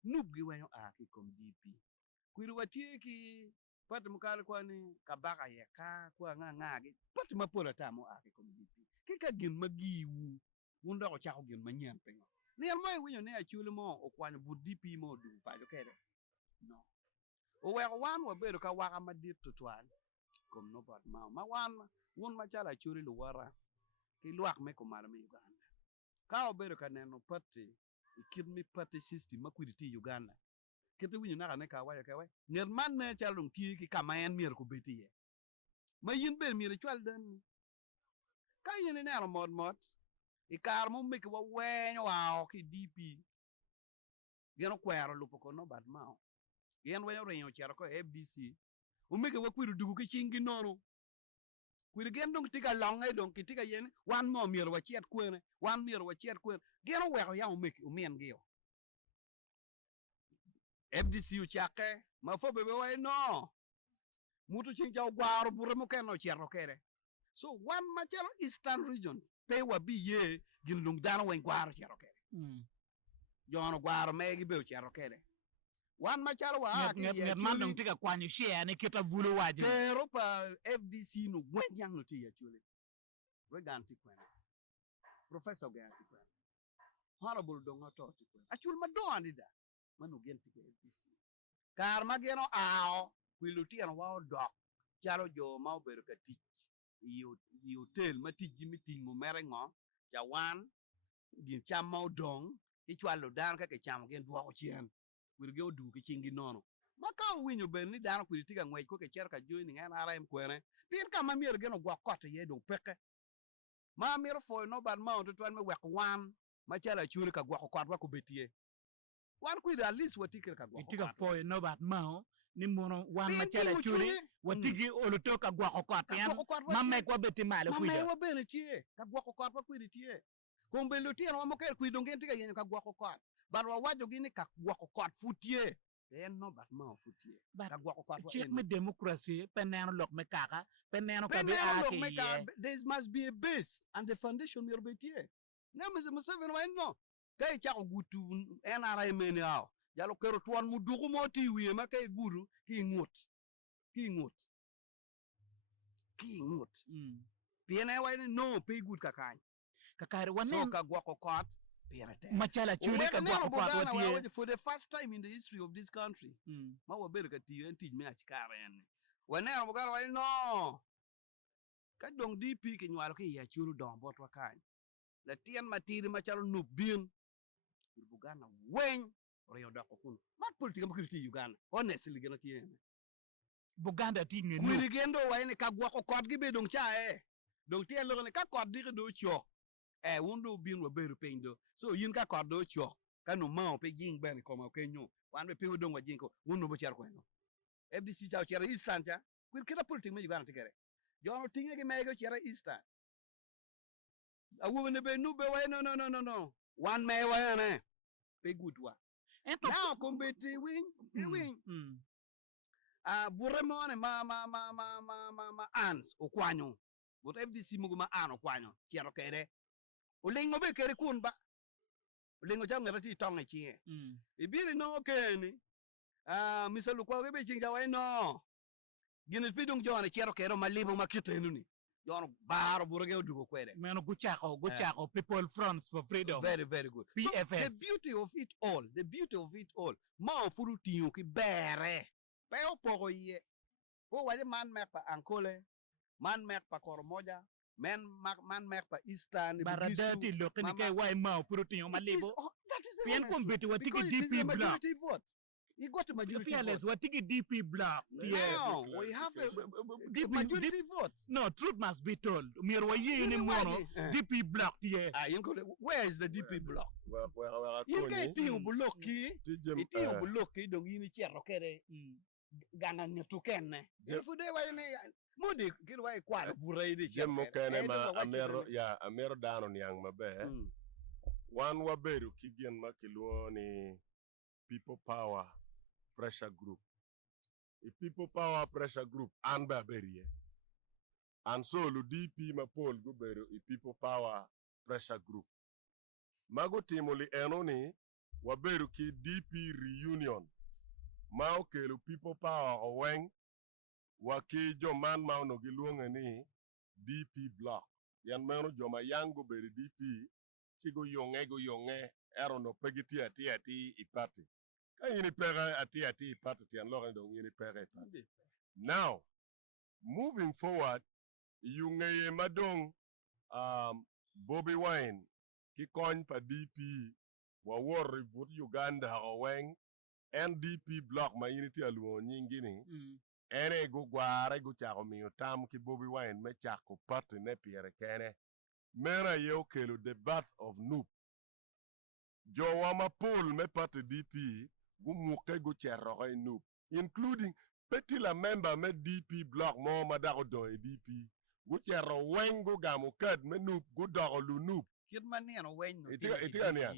nubgi wenyo aki kom DP kwiru watie ki pati mukali kwani kabaka ye ka kwa ngagi pati mapola tamo aki kom DP kika gin magiwu wundo ko chako gin manyen pengo ni almoy winyo ne achule mo o kwanyo bu DP mo du pa jo kede no o we wan wa bedo ka waka madit to twal kom no bad ma wan won ma chala churi lu wara ki luak me ko mar me Uganda ka o bedo ka neno pati ikidmi pati system makwiti Uganda kete winyo na ne ka waya nger man ne chalung ti ki kama en mier ko betiye ma yin be mier chwal den ka yin ne mod e kar mo me ko wenyo wa ki DP geno kwero lupo ko no bad ma yen wenyo renyo chero ko FDC o me ko kwiru dugu ki chingi nono kwiru gen dong tika long ai dong kitika yen wan mo mier wa chiet kwene geno wero ya o me o mien gio FDC uchake mafobe we no mutu chinja gwaro bure mo keno chero kere so one machelo eastern region pe wa bi ye gin lung dano wen gwaro chero kere jono gwaro megi be chero kere one machelo wa nget man dong tika kwanyo share ne kita vulu waje pero pa FDC no wen yang no ti actually we ganti kwena professor ganti kwena honorable donga to ti kwena actually ma do andida manu genti ke FDC kar ma gino ao kwilu tien wa odok chalo jo ma obedo ka tich i hotel ma tij gi miting'o mere ng'o cha wan gin cham ma odong ichwalo dan kaka chamo gin dwoko chien kwir gi odu ki chingi nono ma ka owinjo bed ni dano kwir tiga ng'wech ko ke cher ka joining NRM kwene pien kama mier gino gwok kot ye dong peke ma mier foi no bad ma to twan me wek wan ma chala churi ka gwoko kot wa ko betie wan kwir at least watikir ka gwoko Itika kot foy no bat mao ni mono wan machala churi watigi oloto ka gwako kot yan mamek wa beti male ma kwida me wa bene tie ka gwoko kot wa kwir tie kombe lutien wa moker kwir dong tiga yenyo ka gwoko kot bar wa wajo gini ka gwoko kot futie en no bat ma futie ka gwoko kot wa chik me democracy peneno lok me kaka peneno ka be Penelo ake make ye there must be a base and the foundation mir betie. Na Museveni wa no. Kay chako gutu NRA meni ao. Jalo kero tuan mu dugu mo ti wiye ma kay guru ki ngut. Ki ngut. Ki ngut. Piene wa ni no pe gut kakany. kakari So wanen ka gwako kot pirate. machala churi ka gwako kot watie For the first time in the history of this country. Ma wa ber ka ti en tij me achikare en. Wanero bugara wa no. Ka dong DP ke nywalo ke ya churu dong bot wa kany. La tien matiri machalo nup bien. Bugana wen orio dako kun. Mat politika makiriti Uganda. Honestly gana tien. Buganda ti ngenu Kwiri gendo wa ni ka gwako kot gi be dong cha Dong tien lo ne ka kot di do chok. Wundo bien wa beru pendo. So yin ka kot do chok. Ka no mao pe jing ben ko ma ke nyo. Wan be pe dong wa jing ko. Wundo bo cher ko no. FDC cha cher Eastern cha. Kwiri kita politika me Uganda tikere. Jono tinge ke mego cher Eastern. Awu ne be nu be wa no. One me wa ne. Pe good wa. Now kombeti win. Buremone ma ans okwanyo. But FDC mugo ma an okwanyo. Chiero kere. Ulingo be kere kun ba. Ulingo jam ngati tonge chie. Ibiri no keni. Misalu kwa be chinga wa no. Gine pidung jone chiero kero malibo makitenu ni. Jono baro burege odugo kwere. meno guchako people fronts for freedom Very, very good. PFF. So the beauty of it all, ma furu tiyo ki bere. Pero pogo ye. Po wale man mek pa Ankole, man mek pa Koromoja, man mek pa Eastern, baradati lokini kay way ma fruti yo malibo That is the pien honesty. kombeti watiki Because it is a DP block majority vote. He got a majority fearless vote. watiki DP block Now, we have a majority vote. no truth must be told mirwa yini mono DP block tie Where is the DP block? Well, You get you blocky. Tijem Iti yung blocky dong yini chero kere gana nyetukene. Fude wa yini mudi kiri wa kwa burai di jem mokene ma amero dano nyang mabe. One wa beru kigen ma kilwoni People Power Pressure Group. A People Power Pressure Group and Baberie. And so lu DP ma Paul go beru a People Power Pressure Group. Mago timoli enoni wa beru ki DP reunion. Mao ke lu People Power oweng wa ki jo man mao no giluonge ni DP block. Yan meno jo ma yango beru DP chigo yonge ero no pegiti ati ipati. Yini pere ati ipati tian lore dong yini pere ipati. Now, moving forward, yunge madong Bobby Wine ki coin pa DP wa war vote Uganda haweng NDP block ma yini ti aluo nyingini ene go gware go chako miyo tam ki Bobby Wine me chako party ne Pierre kene mera yo kelo the birth of Nup Jowama Paul me party DP go muke go cherro Nup including petila member me DP block mo madako do DP go cherro wen go gamu kad me Nup go doro lu Nup Kidmani ano wen no. Itika niya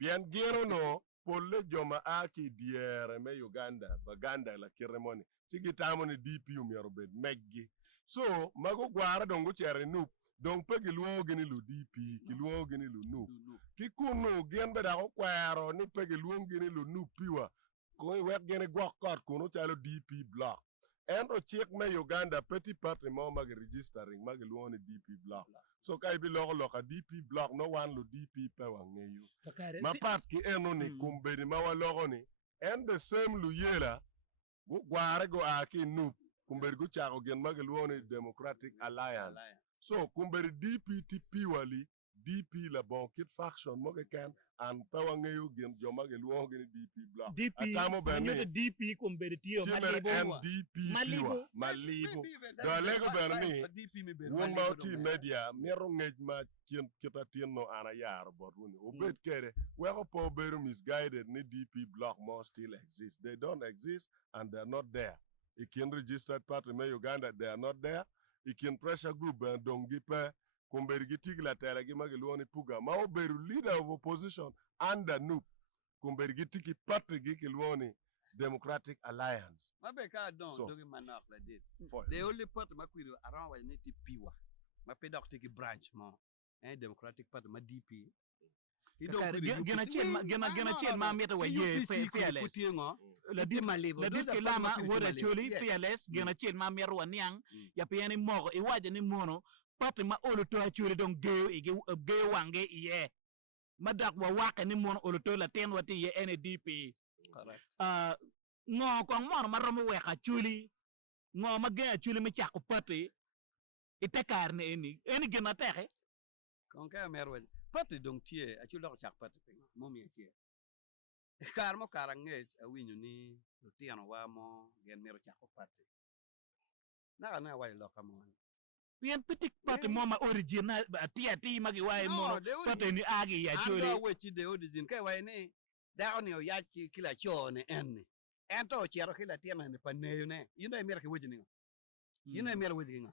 Pian gero no Pole joma aki diere me Uganda Baganda la kiremoni Chigi tamoni DP umierobed meggi So mago gwara dongo chere Nup Dong pegi luo gini lu DP ki luo gini lu Nup ki kunu gen beda ko kwaro ni pegi luo gini lu Nup piwa ko wek gini gwakot kuno chalo DP block endo chik me Uganda petty party mo mag registering mag luo ni DP block so kai bi loka DP block no wan lu DP pe wangeyu ma part ki eno ni kumbeni ma wa logo ni and the same luyela go gware go aki nup kumber go chako gen magelwoni Democratic Alliance so kumber DPTP wali DP la bon kit faction mo ken and power ngayu gen joma gelwo gen DP block atamo bani DP kumbetio malibo do lego berni won mauti media mero ngej ma kita tienno ana yar boruni obet kere we go po beru misguided ni DP block more still exist. They don't exist and they're not there. It can registered party in Uganda, they are not there. It can pressure group and don't give Kumberigi la teragi magelwoni puga ma oberu leader of opposition under NUP Kumberigi ki party gikilwoni Democratic Alliance. Mabeka don dogi manak la dit. The only party makwiri around wa niti piwa. Mapeda kutiki branch mo. Democratic Party ma DP. Gena chen ma meta wa ye fearless. La dit ke lama woda choli fearless gena chen ma mero wa niang ya piani mogo iwaje ni mono party ma oluto choli don ge wange ye madak wa waka ni mono oluto la ten wati ye NDP. Correct. Ngo kong mono maromo weka choli ngo magena choli me chako party itekar ne eni gena teke konka merwe party dong tie achu lo chak party pe mo mi tie kar mo karange awinyu ni lutiano wa mo gen mero chak party na wa lo kamo pien pitik party mo ma original ati magi wa mo party ni agi ya chori ando wechi de origin kai wa ni da oni o ya kila chone en ento chero kila tiana ne paneyo ne yino emera ke wejini yino emera wejini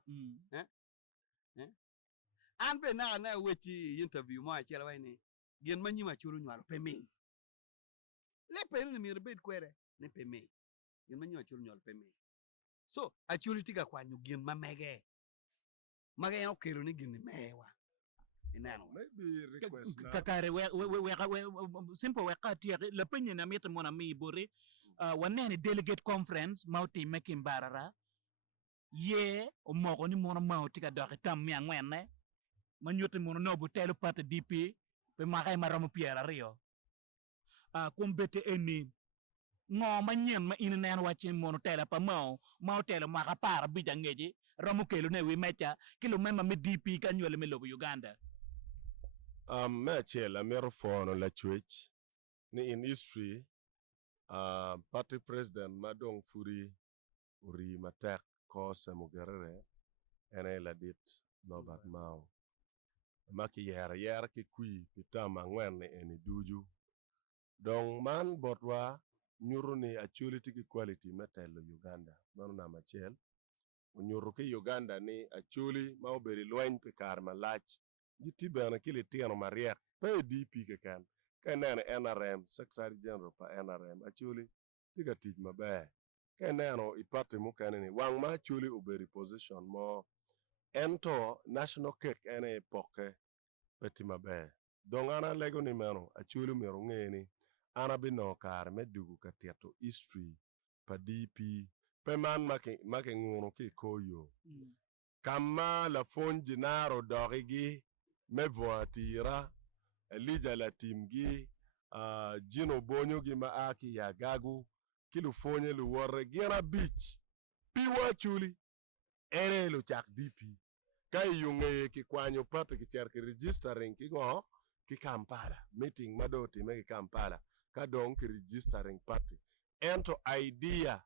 an be na wechi interview mo achela wayne gen manyima churu nywalo pemi le pe ni mir bet kwere ne pemi gen manyima churu nywalo pemi so achuri tiga kwanyu gen mamege mage okelo ni gen mewa inano maybe request kakare we simple we katia le penye na meta mona mi bore wanene delegate conference mauti making barara ye o mogo ni mona mauti ka doke tam mi angwene manyuti mono nobu telu party DP pe makai maramu Pierre Rio kumbete eni ngo manyen ma inen wachin mono tela pa mau tela maka para bijangeji ramu kelu ne wi mecha kilo mema mi DP kanyole me lobu Uganda mechela mero fono la chwech ni in history party president madong furi uri matek ko semugerere ene la dit nobat mau maki yer ki kui pitama ngwene eni duju dong man botwa nyuru ni actuality ki quality metelo Uganda manu na machel nyuru ki Uganda ni actually ma oberi loin pe kar malach giti bana kili tiano mariek pe DP ke kan nene NRM secretary general pa NRM actually tiga tij mabe neno ipate mu kaneni wang ma actually oberi position mo ento national cake ene poke peti mabe dong ana lego ni meno achulu mero ngeni ana bino kar medugu katieto history pa DP pe man make ngunu ki koyo kama la fonji naro dorigi me voitira elija la timgi jino bonyo gi ma aki ya gagu kilu fonye lu worre gira beach piwa chuli ere lu chak DP kai yunge ki kwanyo party ki cher ki registering ki ngo ki Kampala meeting madoti me ki Kampala ka don ki registering party ento idea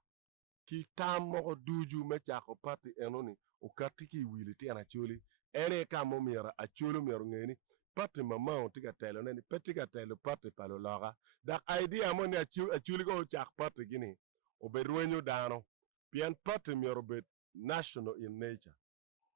ki tamo duju me chako party enoni ukati ki wiliti ana chuli ere kamo mira achulu miro ngeni party mama tika telo neni petika telo party palo loga da idea mo ni achuli go chak party gini oberwenyo dano pien party miro bet national in nature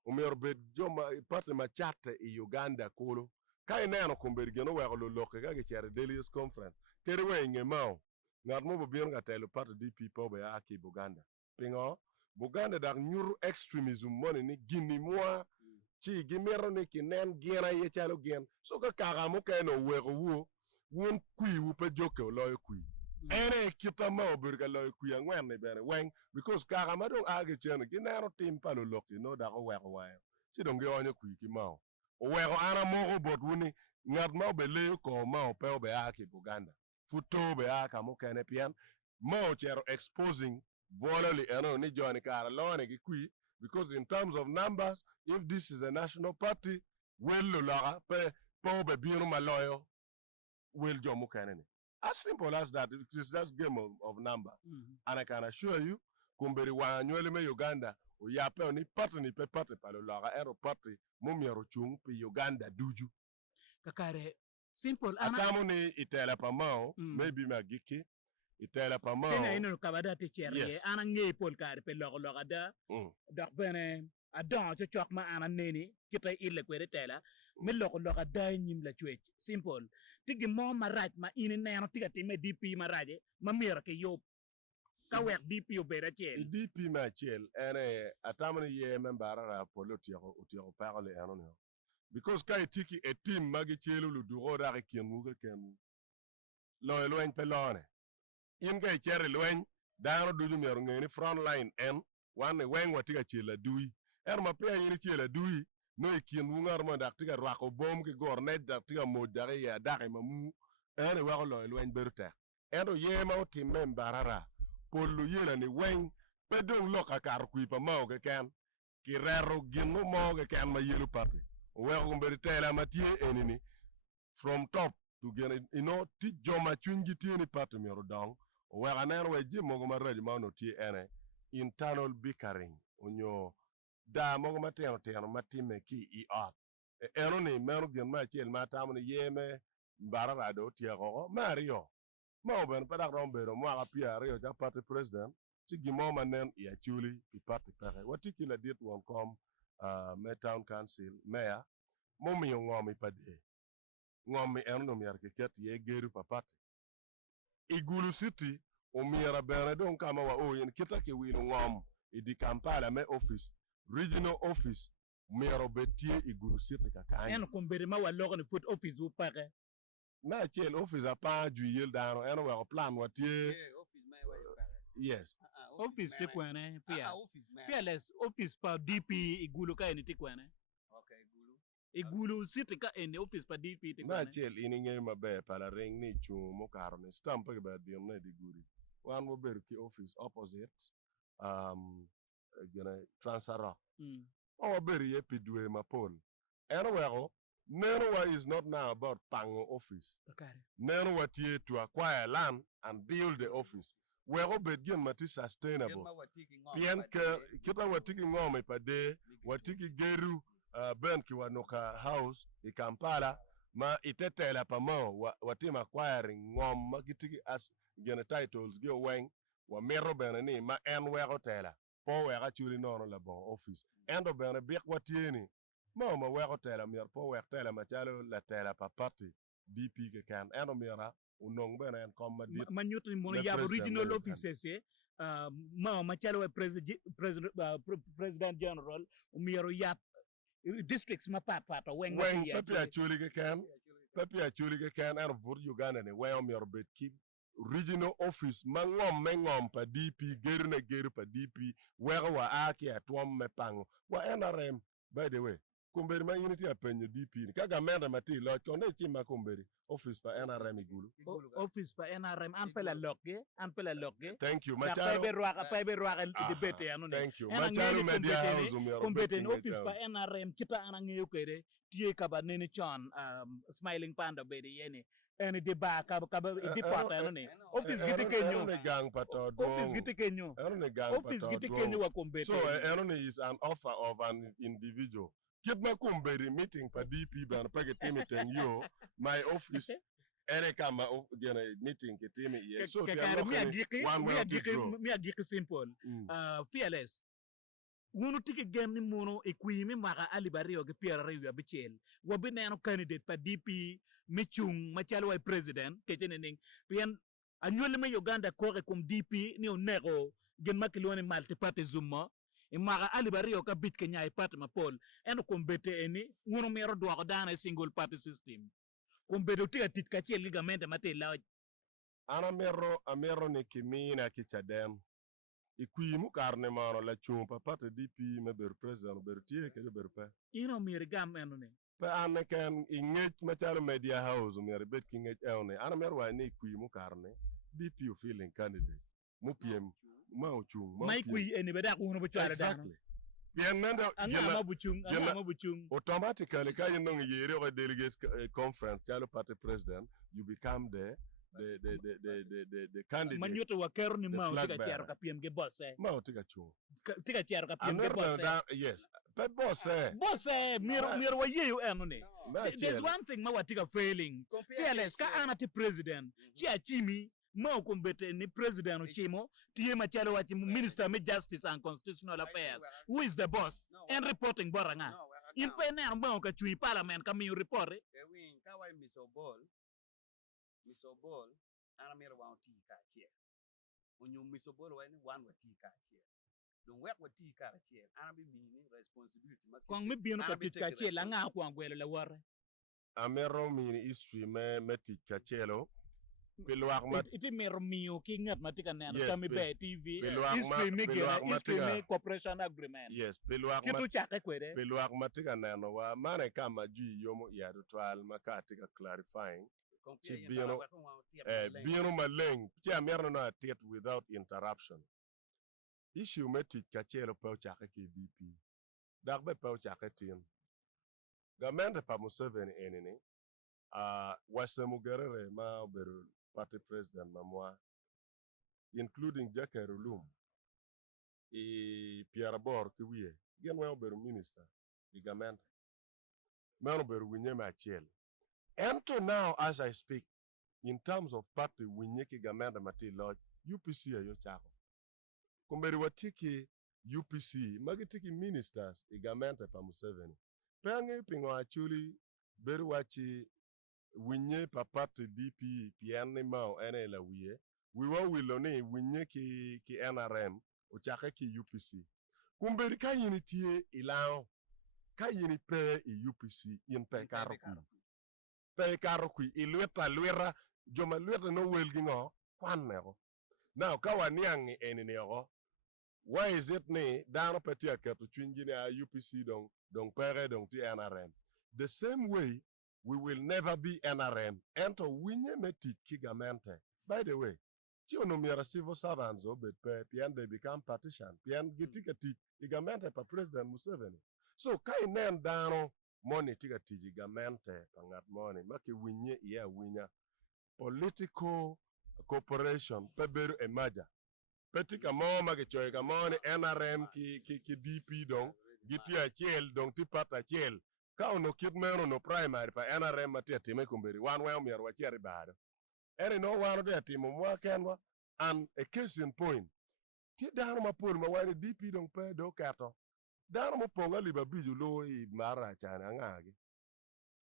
umero bet joma party machate i Uganda kulo kai neno kumbergeno wego lo loke ga ge chere Delius conference kere we ngemao ngat mo bien ga telo party DP po be aki Buganda pingo Buganda da nyuru extremism moni ni gini moa chi gimero ni kinen gena ye chalo gen so ka kaga mo keno wego wo won kui wu pe joke lo kui ene kitama oberga lo kui angwen ne bene wen because kaga ma do age chen ginero tim palo lokti no da go wego wa chi donge onye kui ki ma o wego ana mo go bot woni ngat ma be le ko ma o pe obe aki Buganda futobe aka mo kene pian mo chero exposing volally ni Johnny Carolone ki qui because in terms of numbers if this is a national party well laga pe pobe binu maloyo will jomo kene ni as simple as that. It is just game of number. And I can assure you kumberi wa nywele me Uganda o yape ni pe party palo laga ero party mumiero chung pe Uganda duju kakare simple ana akamu ni itela pamao maybe magiki itela pamao tena ino kabada te cherye Yes. ana nge pol kare pe logo da dak bene adon cho chok ma ana neni kita ile kwere tela me logo da nyim la chwech simple tigi mo maraj ma ini neno tiga time DP maraje ma mira ke yo ka wek DP obera chel DP ma chel ene atamani ye membara ra politiko utio parole eno because kai tiki a team magi chelu lu duro ra kienu ke ken lo elwen pelone in kai chere lwen daro duju mer ngeni front line en wan wen watiga chela dui ma pe yini chela dui no kienu ngar mo dak tiga rako bom ke gor net dak tiga mo dare ya dare mamu ene wa lo elwen berta eno ye ma team membara ra polu yela ni wen pedong loka kar kui pa mo ke ken ki rero ginu mo ke ken ma yelu party we ko mberi tela matie enini from top to get ti joma chungi tieni party mi rodong we aner we jimo go maraj ma no tie ene internal bickering onyo da mo go mateno teno matime ki eno ni mero gen ma chiel matamni yeme barara do tie go mario mo ben padak rombero mo aga pia rio ja party president ti gimo manen ya chuli pi party pare watiki la dit won kom me town council mayor mo mi ngomi pade ngomi eno mi arke ket ye geru papat igulu city o mi ara bere don kama wa o yen kita ke wilu ngom idi Kampala me office regional office mi aro betie igulu city ka en ko mbere ma wa logo ni foot office u pare na chel office apa ju yel dano eno wa plan watie office mai wa pare yes office te kwene fia office mai fearless office pa DP igulu ka eni te kwene okay gulu igulu city ka eni office pa DP te na kwene chel ini nge mabe pala ring ni chu mo karo ni stamp ke ba dir na di guri wan mo ber ki office opposite gena transara o ber ye pidwe mapol ero Nerwa is not now about pango office. kakare Nerwa tie to acquire land and build the office. Wero begin mati sustainable. Bien ke kita watiki ngome pade watiki geru ben ki wanoka house I Kampala ma itetela pamo watima acquiring ngom magitiki as gena titles go weng wa mero benani ma en wero tela po wera chuli nono la bon office endo bena bik watieni ma wero tela mier po wer tela ma chalo la tela pa party DP ke kan endo miera unong bena en kom ma dit manyut ni mono le yabo president regional le offices ma chalo president general umiro yap districts ma pat weng weng pepe achuli ke kan er vur Uganda ni we mier bet ki regional office mangom mengom pa DP geru pa DP wera wa aki atwom me pang wa NRM by the way kumberi ma unity apenyo DP ni kaga menda mati lo konde chima kumberi office pa NRM igulu office pa NRM an pela logge thank you pa macharo be roaka debate anu ne thank you Ena macharo ngeni media kumbete house umiaro kompeten office pa NRM kita ana ngeyo kere tie kaba nene chan smiling panda be de yene ene de ba kaba di pata anu ne office giti kenyo ne gang pato office giti kenyo ne gang office giti kenyo wa kompete so is an offer of an individual keep my kumberi meeting pa DP ban pa ke timi ten yo my office ere kama gena meeting ke timi ye so kakare mi agiki simple fearless wonu tiki genni mono e kuimi maka alibario ke Pierre Rewa bichel wabi neno candidate pa DP michung machalo wa president ketene ning pian anyole me Uganda kore kum DP ni onego gen makilone multi party zuma e maka alibario ka bit kenya e party ma pol eno kombete eni wono mero do ko dana single party system kombete tiga tit kachel ligamente mate law ana amero ni kimina kichadem I kui mu karne mano la chumpa pate DP me ber president ber tie ke ber pe. Ino mir gam enone. Pe ane ken ingech machalo media house mir bet ki ngech ene. Ana mer wa ni kui mu karne DP u feeling candidate. Mu piem ma ochung ma Mai kui eni beda ko hono bo chwala dano. Exactly. Bien nenda Anga ma buchung. Automatically ka yendo yere ko delegates conference chalo party president you become the candidate. Manyoto wa kero ni the mao flag tika bearer. chero ka piem ge boss eh. Mao tika chung. Tika chero ka piem ge boss eh. Yes. But boss eh. Boss eh mir wa yeyo enone. Ma There's chelo. one thing ma watika failing. Fearless ka anati president. Chia chimi ma kumbete ni president o chimo tie machalo wa minister of justice and constitutional affairs. Who is the boss? And reporting boranga. In pene ambao ka chui parliament ka mi report. Ewing kawai misobol ana mero wa ti ka che onyu misobol wa ni wan wa ti ka che don wek wa ti ka che ana bi mi responsibility ma Kong mi bieno ka tit ka che la nga ko angwele la war. Amero mi history me tika chelo. Pilwak mat Iti mero mio ki ngat matika neno Yes, kami be TV. pilwak History ma- mi gira, pilwak history matiga. mi cooperation agreement. yes pilwak Kitu chake kwede. Pilwak matika neno wa mane kama juu yomo ya ritual makatika clarifying. Chi bieno bieno maleng chia merno na tet without interruption. Issue metit kachelo pe chake ki DP. Dagbe pe chake tin. Gamende pa Museveni enini. Wasemugerere ma beru party president mamwa including Jake Rulum. Pierre Bor kiwie. Gen wa beru minister. Gamende. Mano beru winye machiel. And to now, as I speak, in terms of party, winyeki gamenda mati lodge, UPC yo chako. Kumberi watiki UPC, magitiki ministers, igamenda pa Museveni. Pengi pingo achuli, beru wachi winye pa party DP, piani mao ene la wiye. Wiwa wiloni winyeki ki NRM, uchake ki UPC. Kumberi ka yini tie ilao, ka yini pe i UPC, yin pe karo kui. Pe karo kui ilueta luera joma lueta no welgi ngo kwannego now kawa niang enini go why is it ni dano petia ketu chwinji ni UPC dong pere dong ti NRM the same way we will never be NRM ento winye meti kigamente by the way ti ono miara civil servants obet pe pian they become partisan pian gitikati igamente pa president Museveni so kai nen dano money tiga tiji gamente pangat money maki winye iya winya political cooperation peberu emaja petika moma ke choy kamone NRM ki DP dong giti achiel dong ti pata achiel ka ono kit mero no primary pa NRM mati atime kumberi wan wa mier wa chiari bado ere no wano de atimo mwa kenwa and a case in point ti dano mapur ma wani DP dong pe do kato dano mo ponga liba biju lo i mara chana ngagi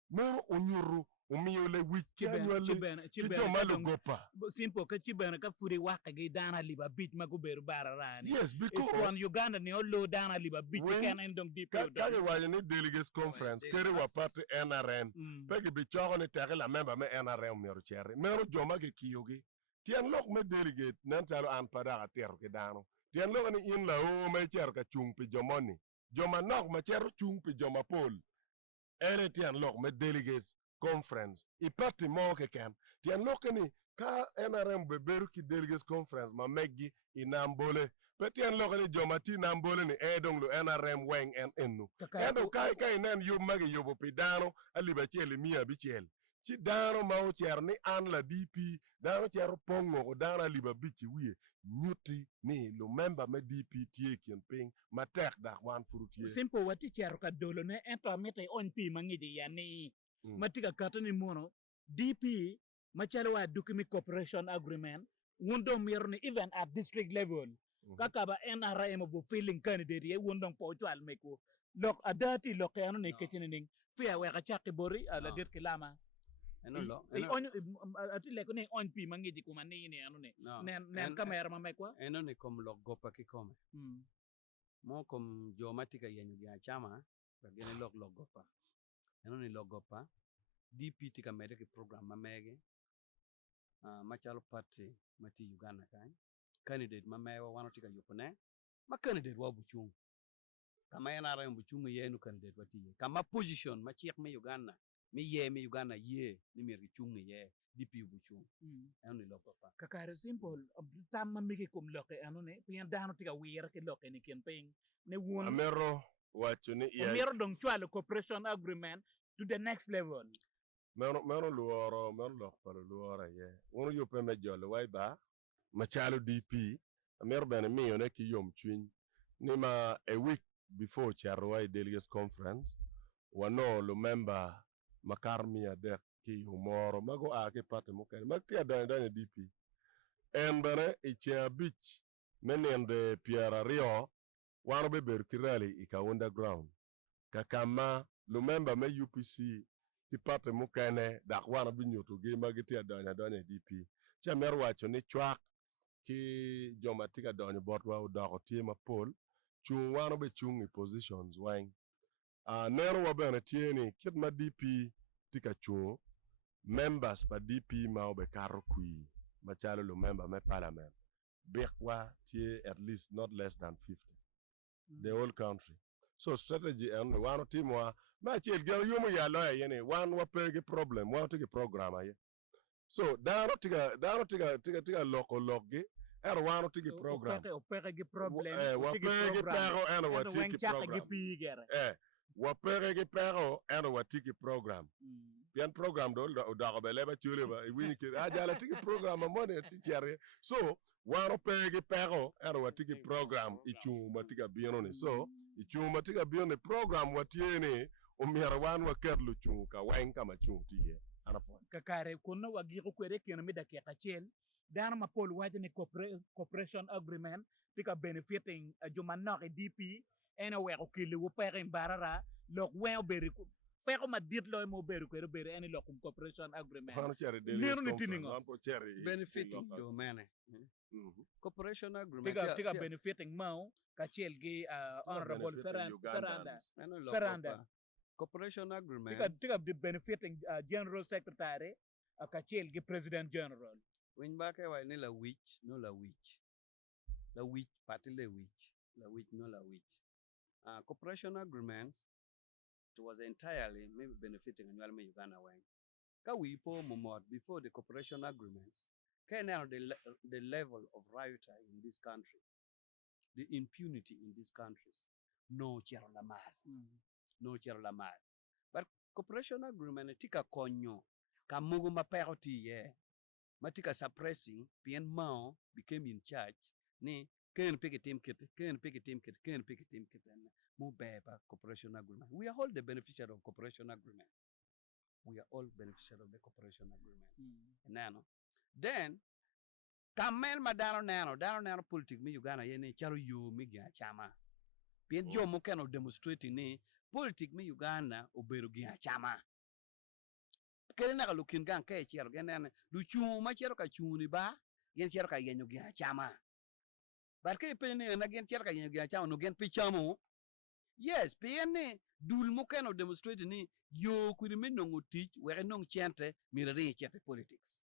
mero onyuru umiyo le wich kenwale kijo malo gopa Simple ka chibena ka furi waka gi dana liba bit ma guberu bara rani. yes because It's on Uganda ni olo dana liba bit when- can endong deep. kage waje ni delegates conference kere wa party NRM pegi bichogo ni tege la member me NRM mero cherry mero joma ke kiyogi tien lok me delegate nan talo an pada atero ke dano tien lok ni in la o me cher ka chung pi jomoni joma nok ma cher chung pi joma pol ere tien lok me delegates conference i party mo ke ken tien lok ni ka NRM beberu ki delegates conference ma meggi i nambole pe tien lok ni joma ti nambole ni edong lo NRM weng en ennu endo kai nen yub magi yubo pi dano aliba chieli mia bichiel chi dano ma ocher ni an la DP dano chero pongo ko dano aliba bichi wie nyuti ni lo member me DP tie kien ping ma tek dak wan frutie Simple wati chero ka dolo ne ento mete on pi mangidi yani matika katani mono DP machalo wa document cooperation agreement wundo mirni even at district level kakaba NRM bo feeling candidate ye wundong po chwal meko lok adati lok ano ne ketinin fia wa ka chaki bori ala No. dir kilama eno lo on ati leko ne on pi mangidi kuma ni ne ano ne nen kamera ma mekwa eno ni kom lo gopa ki kome mo kom jomatika yenyu ya chama bagene lok gopa eno ni gopa DP tika mede ki program mamege machalo party mati Uganda kai candidate ma mewa wano tika yopone ma candidate wa buchung kama yana ra buchung ye no candidate wati kama position ma chiek me Uganda me Uganda ye ni mir chung ye DP buchung anu lo papa kakare simple tam migi kum loke anu ne pien dano tika wir ke loke ni campaign ne won amero wacho ni ya mero dong chwalo cooperation agreement to the next level mero lo palo luora ye wono yo pe me jole wai ba machalo DP amero bene miyo ne ki yom chwin ni ma a week before Charwai Delegates Conference wano lo member makarmia de ki humoro mago ake pate mokere makia dane DP en bene ichia beach menende Pierre Rio wano be ber kirali ika underground kakama lo member me UPC ki pate mokene dak wano bi nyoto ge magitia dane DP cha mer wacho ni chwak ki joma tika donyo botwa udako tie mapol chung wano be chung i positions wang nero wa bene tie ni kit ma DP tika chung members pa DP ma obe karo kui machalo lo member me parliament bekwa tie at least not less than 50 the whole country so strategy and wano timwa ma chiel gero yumo ya loya yene wan wa pege problem wano tiki program aye so dano tika logi ero wano tiki program opere gi problem wapege pero eno watiki program wapege pero eno watiki program pian program do dago beleba chule ba wini ke ajala tiki program amone tiare so wano pege pero eno watiki program ichuma tika bienone so ichuma tika bienone program watiene umiara wan wakerlu chuka wenka machuntiye anafo kakare kunno wagiro kwere keno mi dakika chel dana ma pol waje ni cooperation agreement tika benefiting juma nok DP ena we ko kili wo pere barara lok we beri pere ma dit lo mo beri ko beri eni lok cooperation agreement lero ni tiningo benefiting do mane cooperation agreement tika benefiting mau ka chel gi honorable Saranda cooperation agreement tika benefiting general secretary ka chel gi president general when back I ni la witch no la witch party la witch no la witch cooperation agreements it was entirely maybe benefiting annual me Uganda when ka we po momod before the cooperation agreements can now the level of riot in this country the impunity in these countries no chero la mal but cooperation agreement tika konyo ka mugo mapero ti ye matika suppressing pien mao became in charge ni ken pick team kit mo beba cooperation agreement we are all the beneficiary of cooperation agreement nano then kamel madano nano politic mi Uganda yene charo yo mi gya chama pien jo mo keno demonstrating ni politic mi Uganda obero gya chama kele na lukin gan ke chero genen lu chu ma chero ka chuni ba gen chero ka yenyo gya chama bar ke pene na gen chero ka yenyo gya chama no gen pichamo yes pene dul mo keno demonstrate ni yo kuri men no tich we no chente mirare chete politics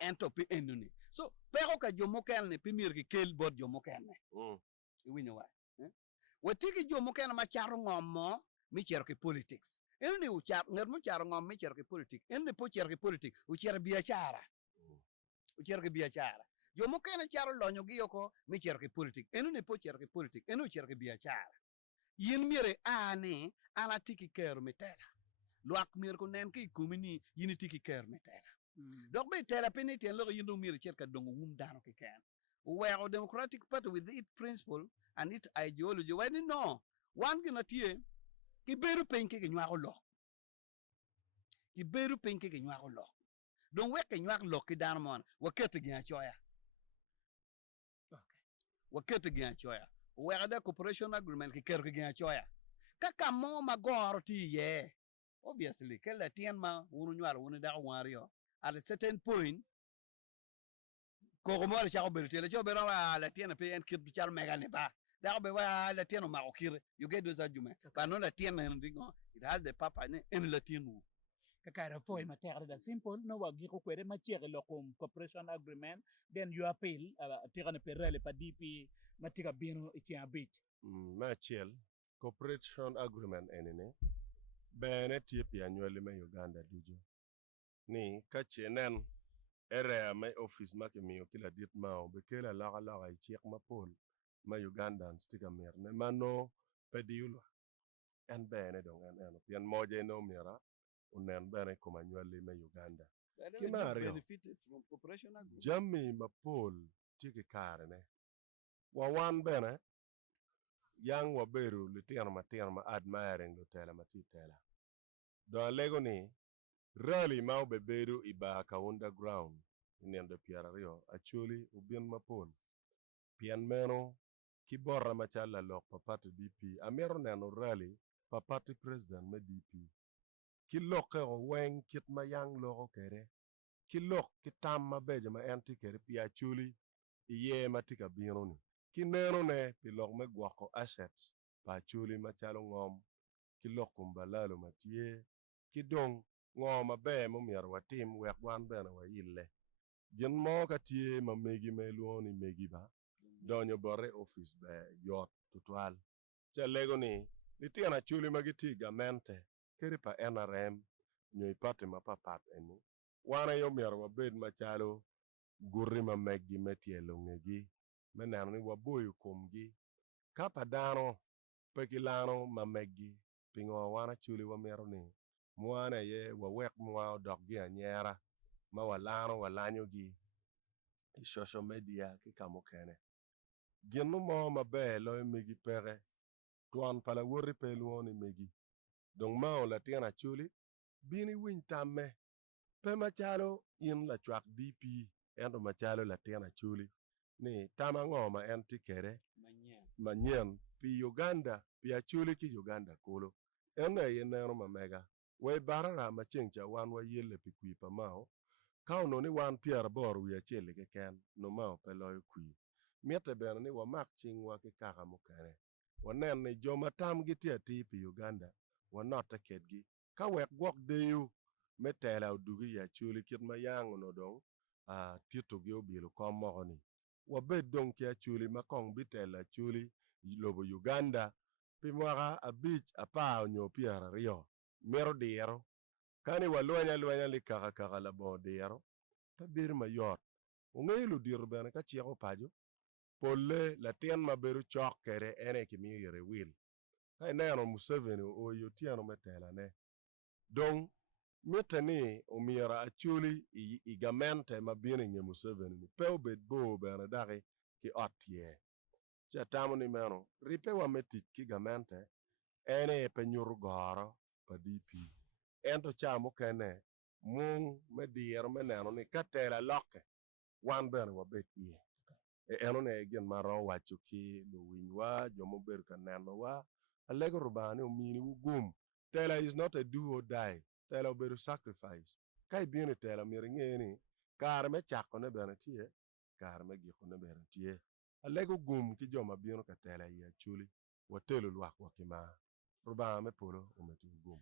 ento pe enuni so pero ka jo mo kene pimir ke kel bod jo mo kene winyo wa we tiki jo mo kene ma charo ngomo mi chero ke politics ene uchar ngar mo charo ngom mi cher ke politik ene po cher ke politik u cher biashara yo mo kene charo lonyo gi yoko mi cher ke politik ene po cher ke politik ene u cher ke biashara yin mire ane ana tiki ker metela luak mir ko nen ki kumini yin tiki ker metela dok be tela peniti en lo yindu mire cher ka dongo wum dano ke ken we are democratic party with its principle and its ideology when no one gonna tie ki beru penke ke nywa ko lok don we ke nywa lok ki dan mon wa ket gi achoya we ada cooperation agreement ki ker gi achoya kaka mo magoro ti ye obviously ke la tien ma unu nywa unu da wario at a certain point ko mo ala cha beru tele cho beru la tien pe en kit bichar mega ne ba da be wa la tien ma okire you get those arguments but no la tien it has the papa in la tien kakara foi ma terre da simple no wagi ko kwere ma chere lokum cooperation agreement then you appeal tigane perele pa DP matiga bino ichi abit ma chiel cooperation agreement enene bene tie pi anywali me Uganda dujo ni ka chenen ere me office ma kimiyo kila dit mao be kela laga I chiek mapol ma Ugandans tika mer ne mano pediulo en bene dong en pian moje no mira unen bene kuma anywali me Uganda Kimario benefited from cooperation agreement. Jami mapol tiki kare ne wan bene yang waberu litiano ma admiring lutela matitela don lego ni rally mau beberu iba ka underground niende piarario actually ubien mapol pian meno kiborra machala lok papati DP amero neno rally papati president me DP kilok o weng kit mayang loko kere kilok kitam mabeje ma enti kere pi actually iye matika bino ni kineno ne pilok me gwako assets pa chuli machalo ngom kilok kumbalalo matie kidong ngom mabe mo mier watim wek wan bena wa ille gin mo ka tie mamegi me luoni megi ba donyo bore office be yot tutwal cha lego ni nitiana chuli magitiga mente keri pa NRM nyoi pate mapapat eni wana yo mier wabed machalo gurri mamegi metielo ngegi meneno ni waboyo komgi kapa dano pekilano mamegi pingo wana chuli wamero ni mwana ye wawek mwa doggi anyera ma walano walanyo gi I social media kikamo kene ginu mo mabe lo megi pere tuan pala wurri peluoni megi dong mao la tiana chuli bini winy tamme pe machalo in la chwak DP endo machalo la tiana chuli ni tama ngoma enti kere manyen pi Uganda pi achuli ki Uganda kulo ene yenero mamega we barara machencha wan wa yele pi kwi pa mao kauno ni wan pier bor wi achele ke ken no mao pe loy kwi miete bene ni wamak chingwa ki kaka mokere wanen ni joma tam gi tie ti pi Uganda wanota kedgi ka wek gwok deyu metela udugi ya chuli kit mayango no dong tito gi obilo komo ni wabed dong kia chuli makong bitela chuli lobo Uganda pimwaka abich apa nyo piera rio mero diero kani walwanya li kaka la bo diero tabir mayot ungeilu dir bene ka chieko pajo polle la tien maberu chok kere ene kimi yere wil kai neno Museveni o yotiano metela ne dong miteni umiera achuli igamente mabine nye Museveni ni pe obed bo bene daki ki otie cha tamu ni meno ripe wa metik kigamente ene pe nyuru goro pa DP ento chamo kene mung medier meneno ni katela loke wan bene wabet iye eno ne gen maro wacho ki lo winywa jomo ber ka neno wa alego rubani umini ugum tela is not a do or die tela obedo sacrifice kai bine tela miringeni kar me chako ne bene tie kar me giko ne bene tie alego gum ki joma bino ka tela ya chuli watelo lwak wakima rubani me polo umeti gum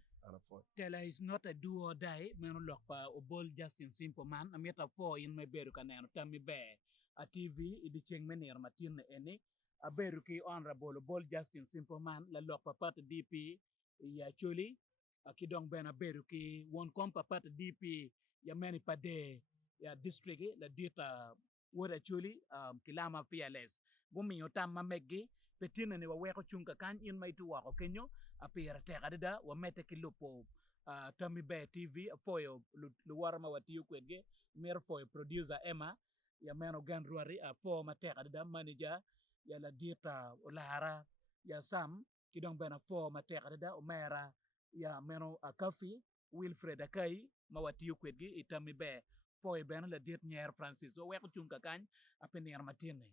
tela is not a do or die meno lok pa obol Justin Simple man ameta fo in me beru kaneno tammi be a TV idi cheng menir matin ene a beru ki honorable obol Justin Simple man la lok pa pat DP ya chuli akidong bena beru ki won kom pa pat DP ya meni pade ya district la dita woda chuli kilama fearless bumi yotam mamegi petina ni waweko chunka kan in may tuwa ko kenyo apira teka dida wa mete kilupo Tommy Bear TV foyo luwarma watiyo kwedge mer foyo producer Emma ya meno gan ruari fo mateka dida manager ya la dita Lahara ya Sam kidong bena fo mateka dida umera ya meno Kafi Wilfred Akai mawatiyo kwedge Tommy Bear foyo bena la dit nyer Francis so weko chunka kan apinir matine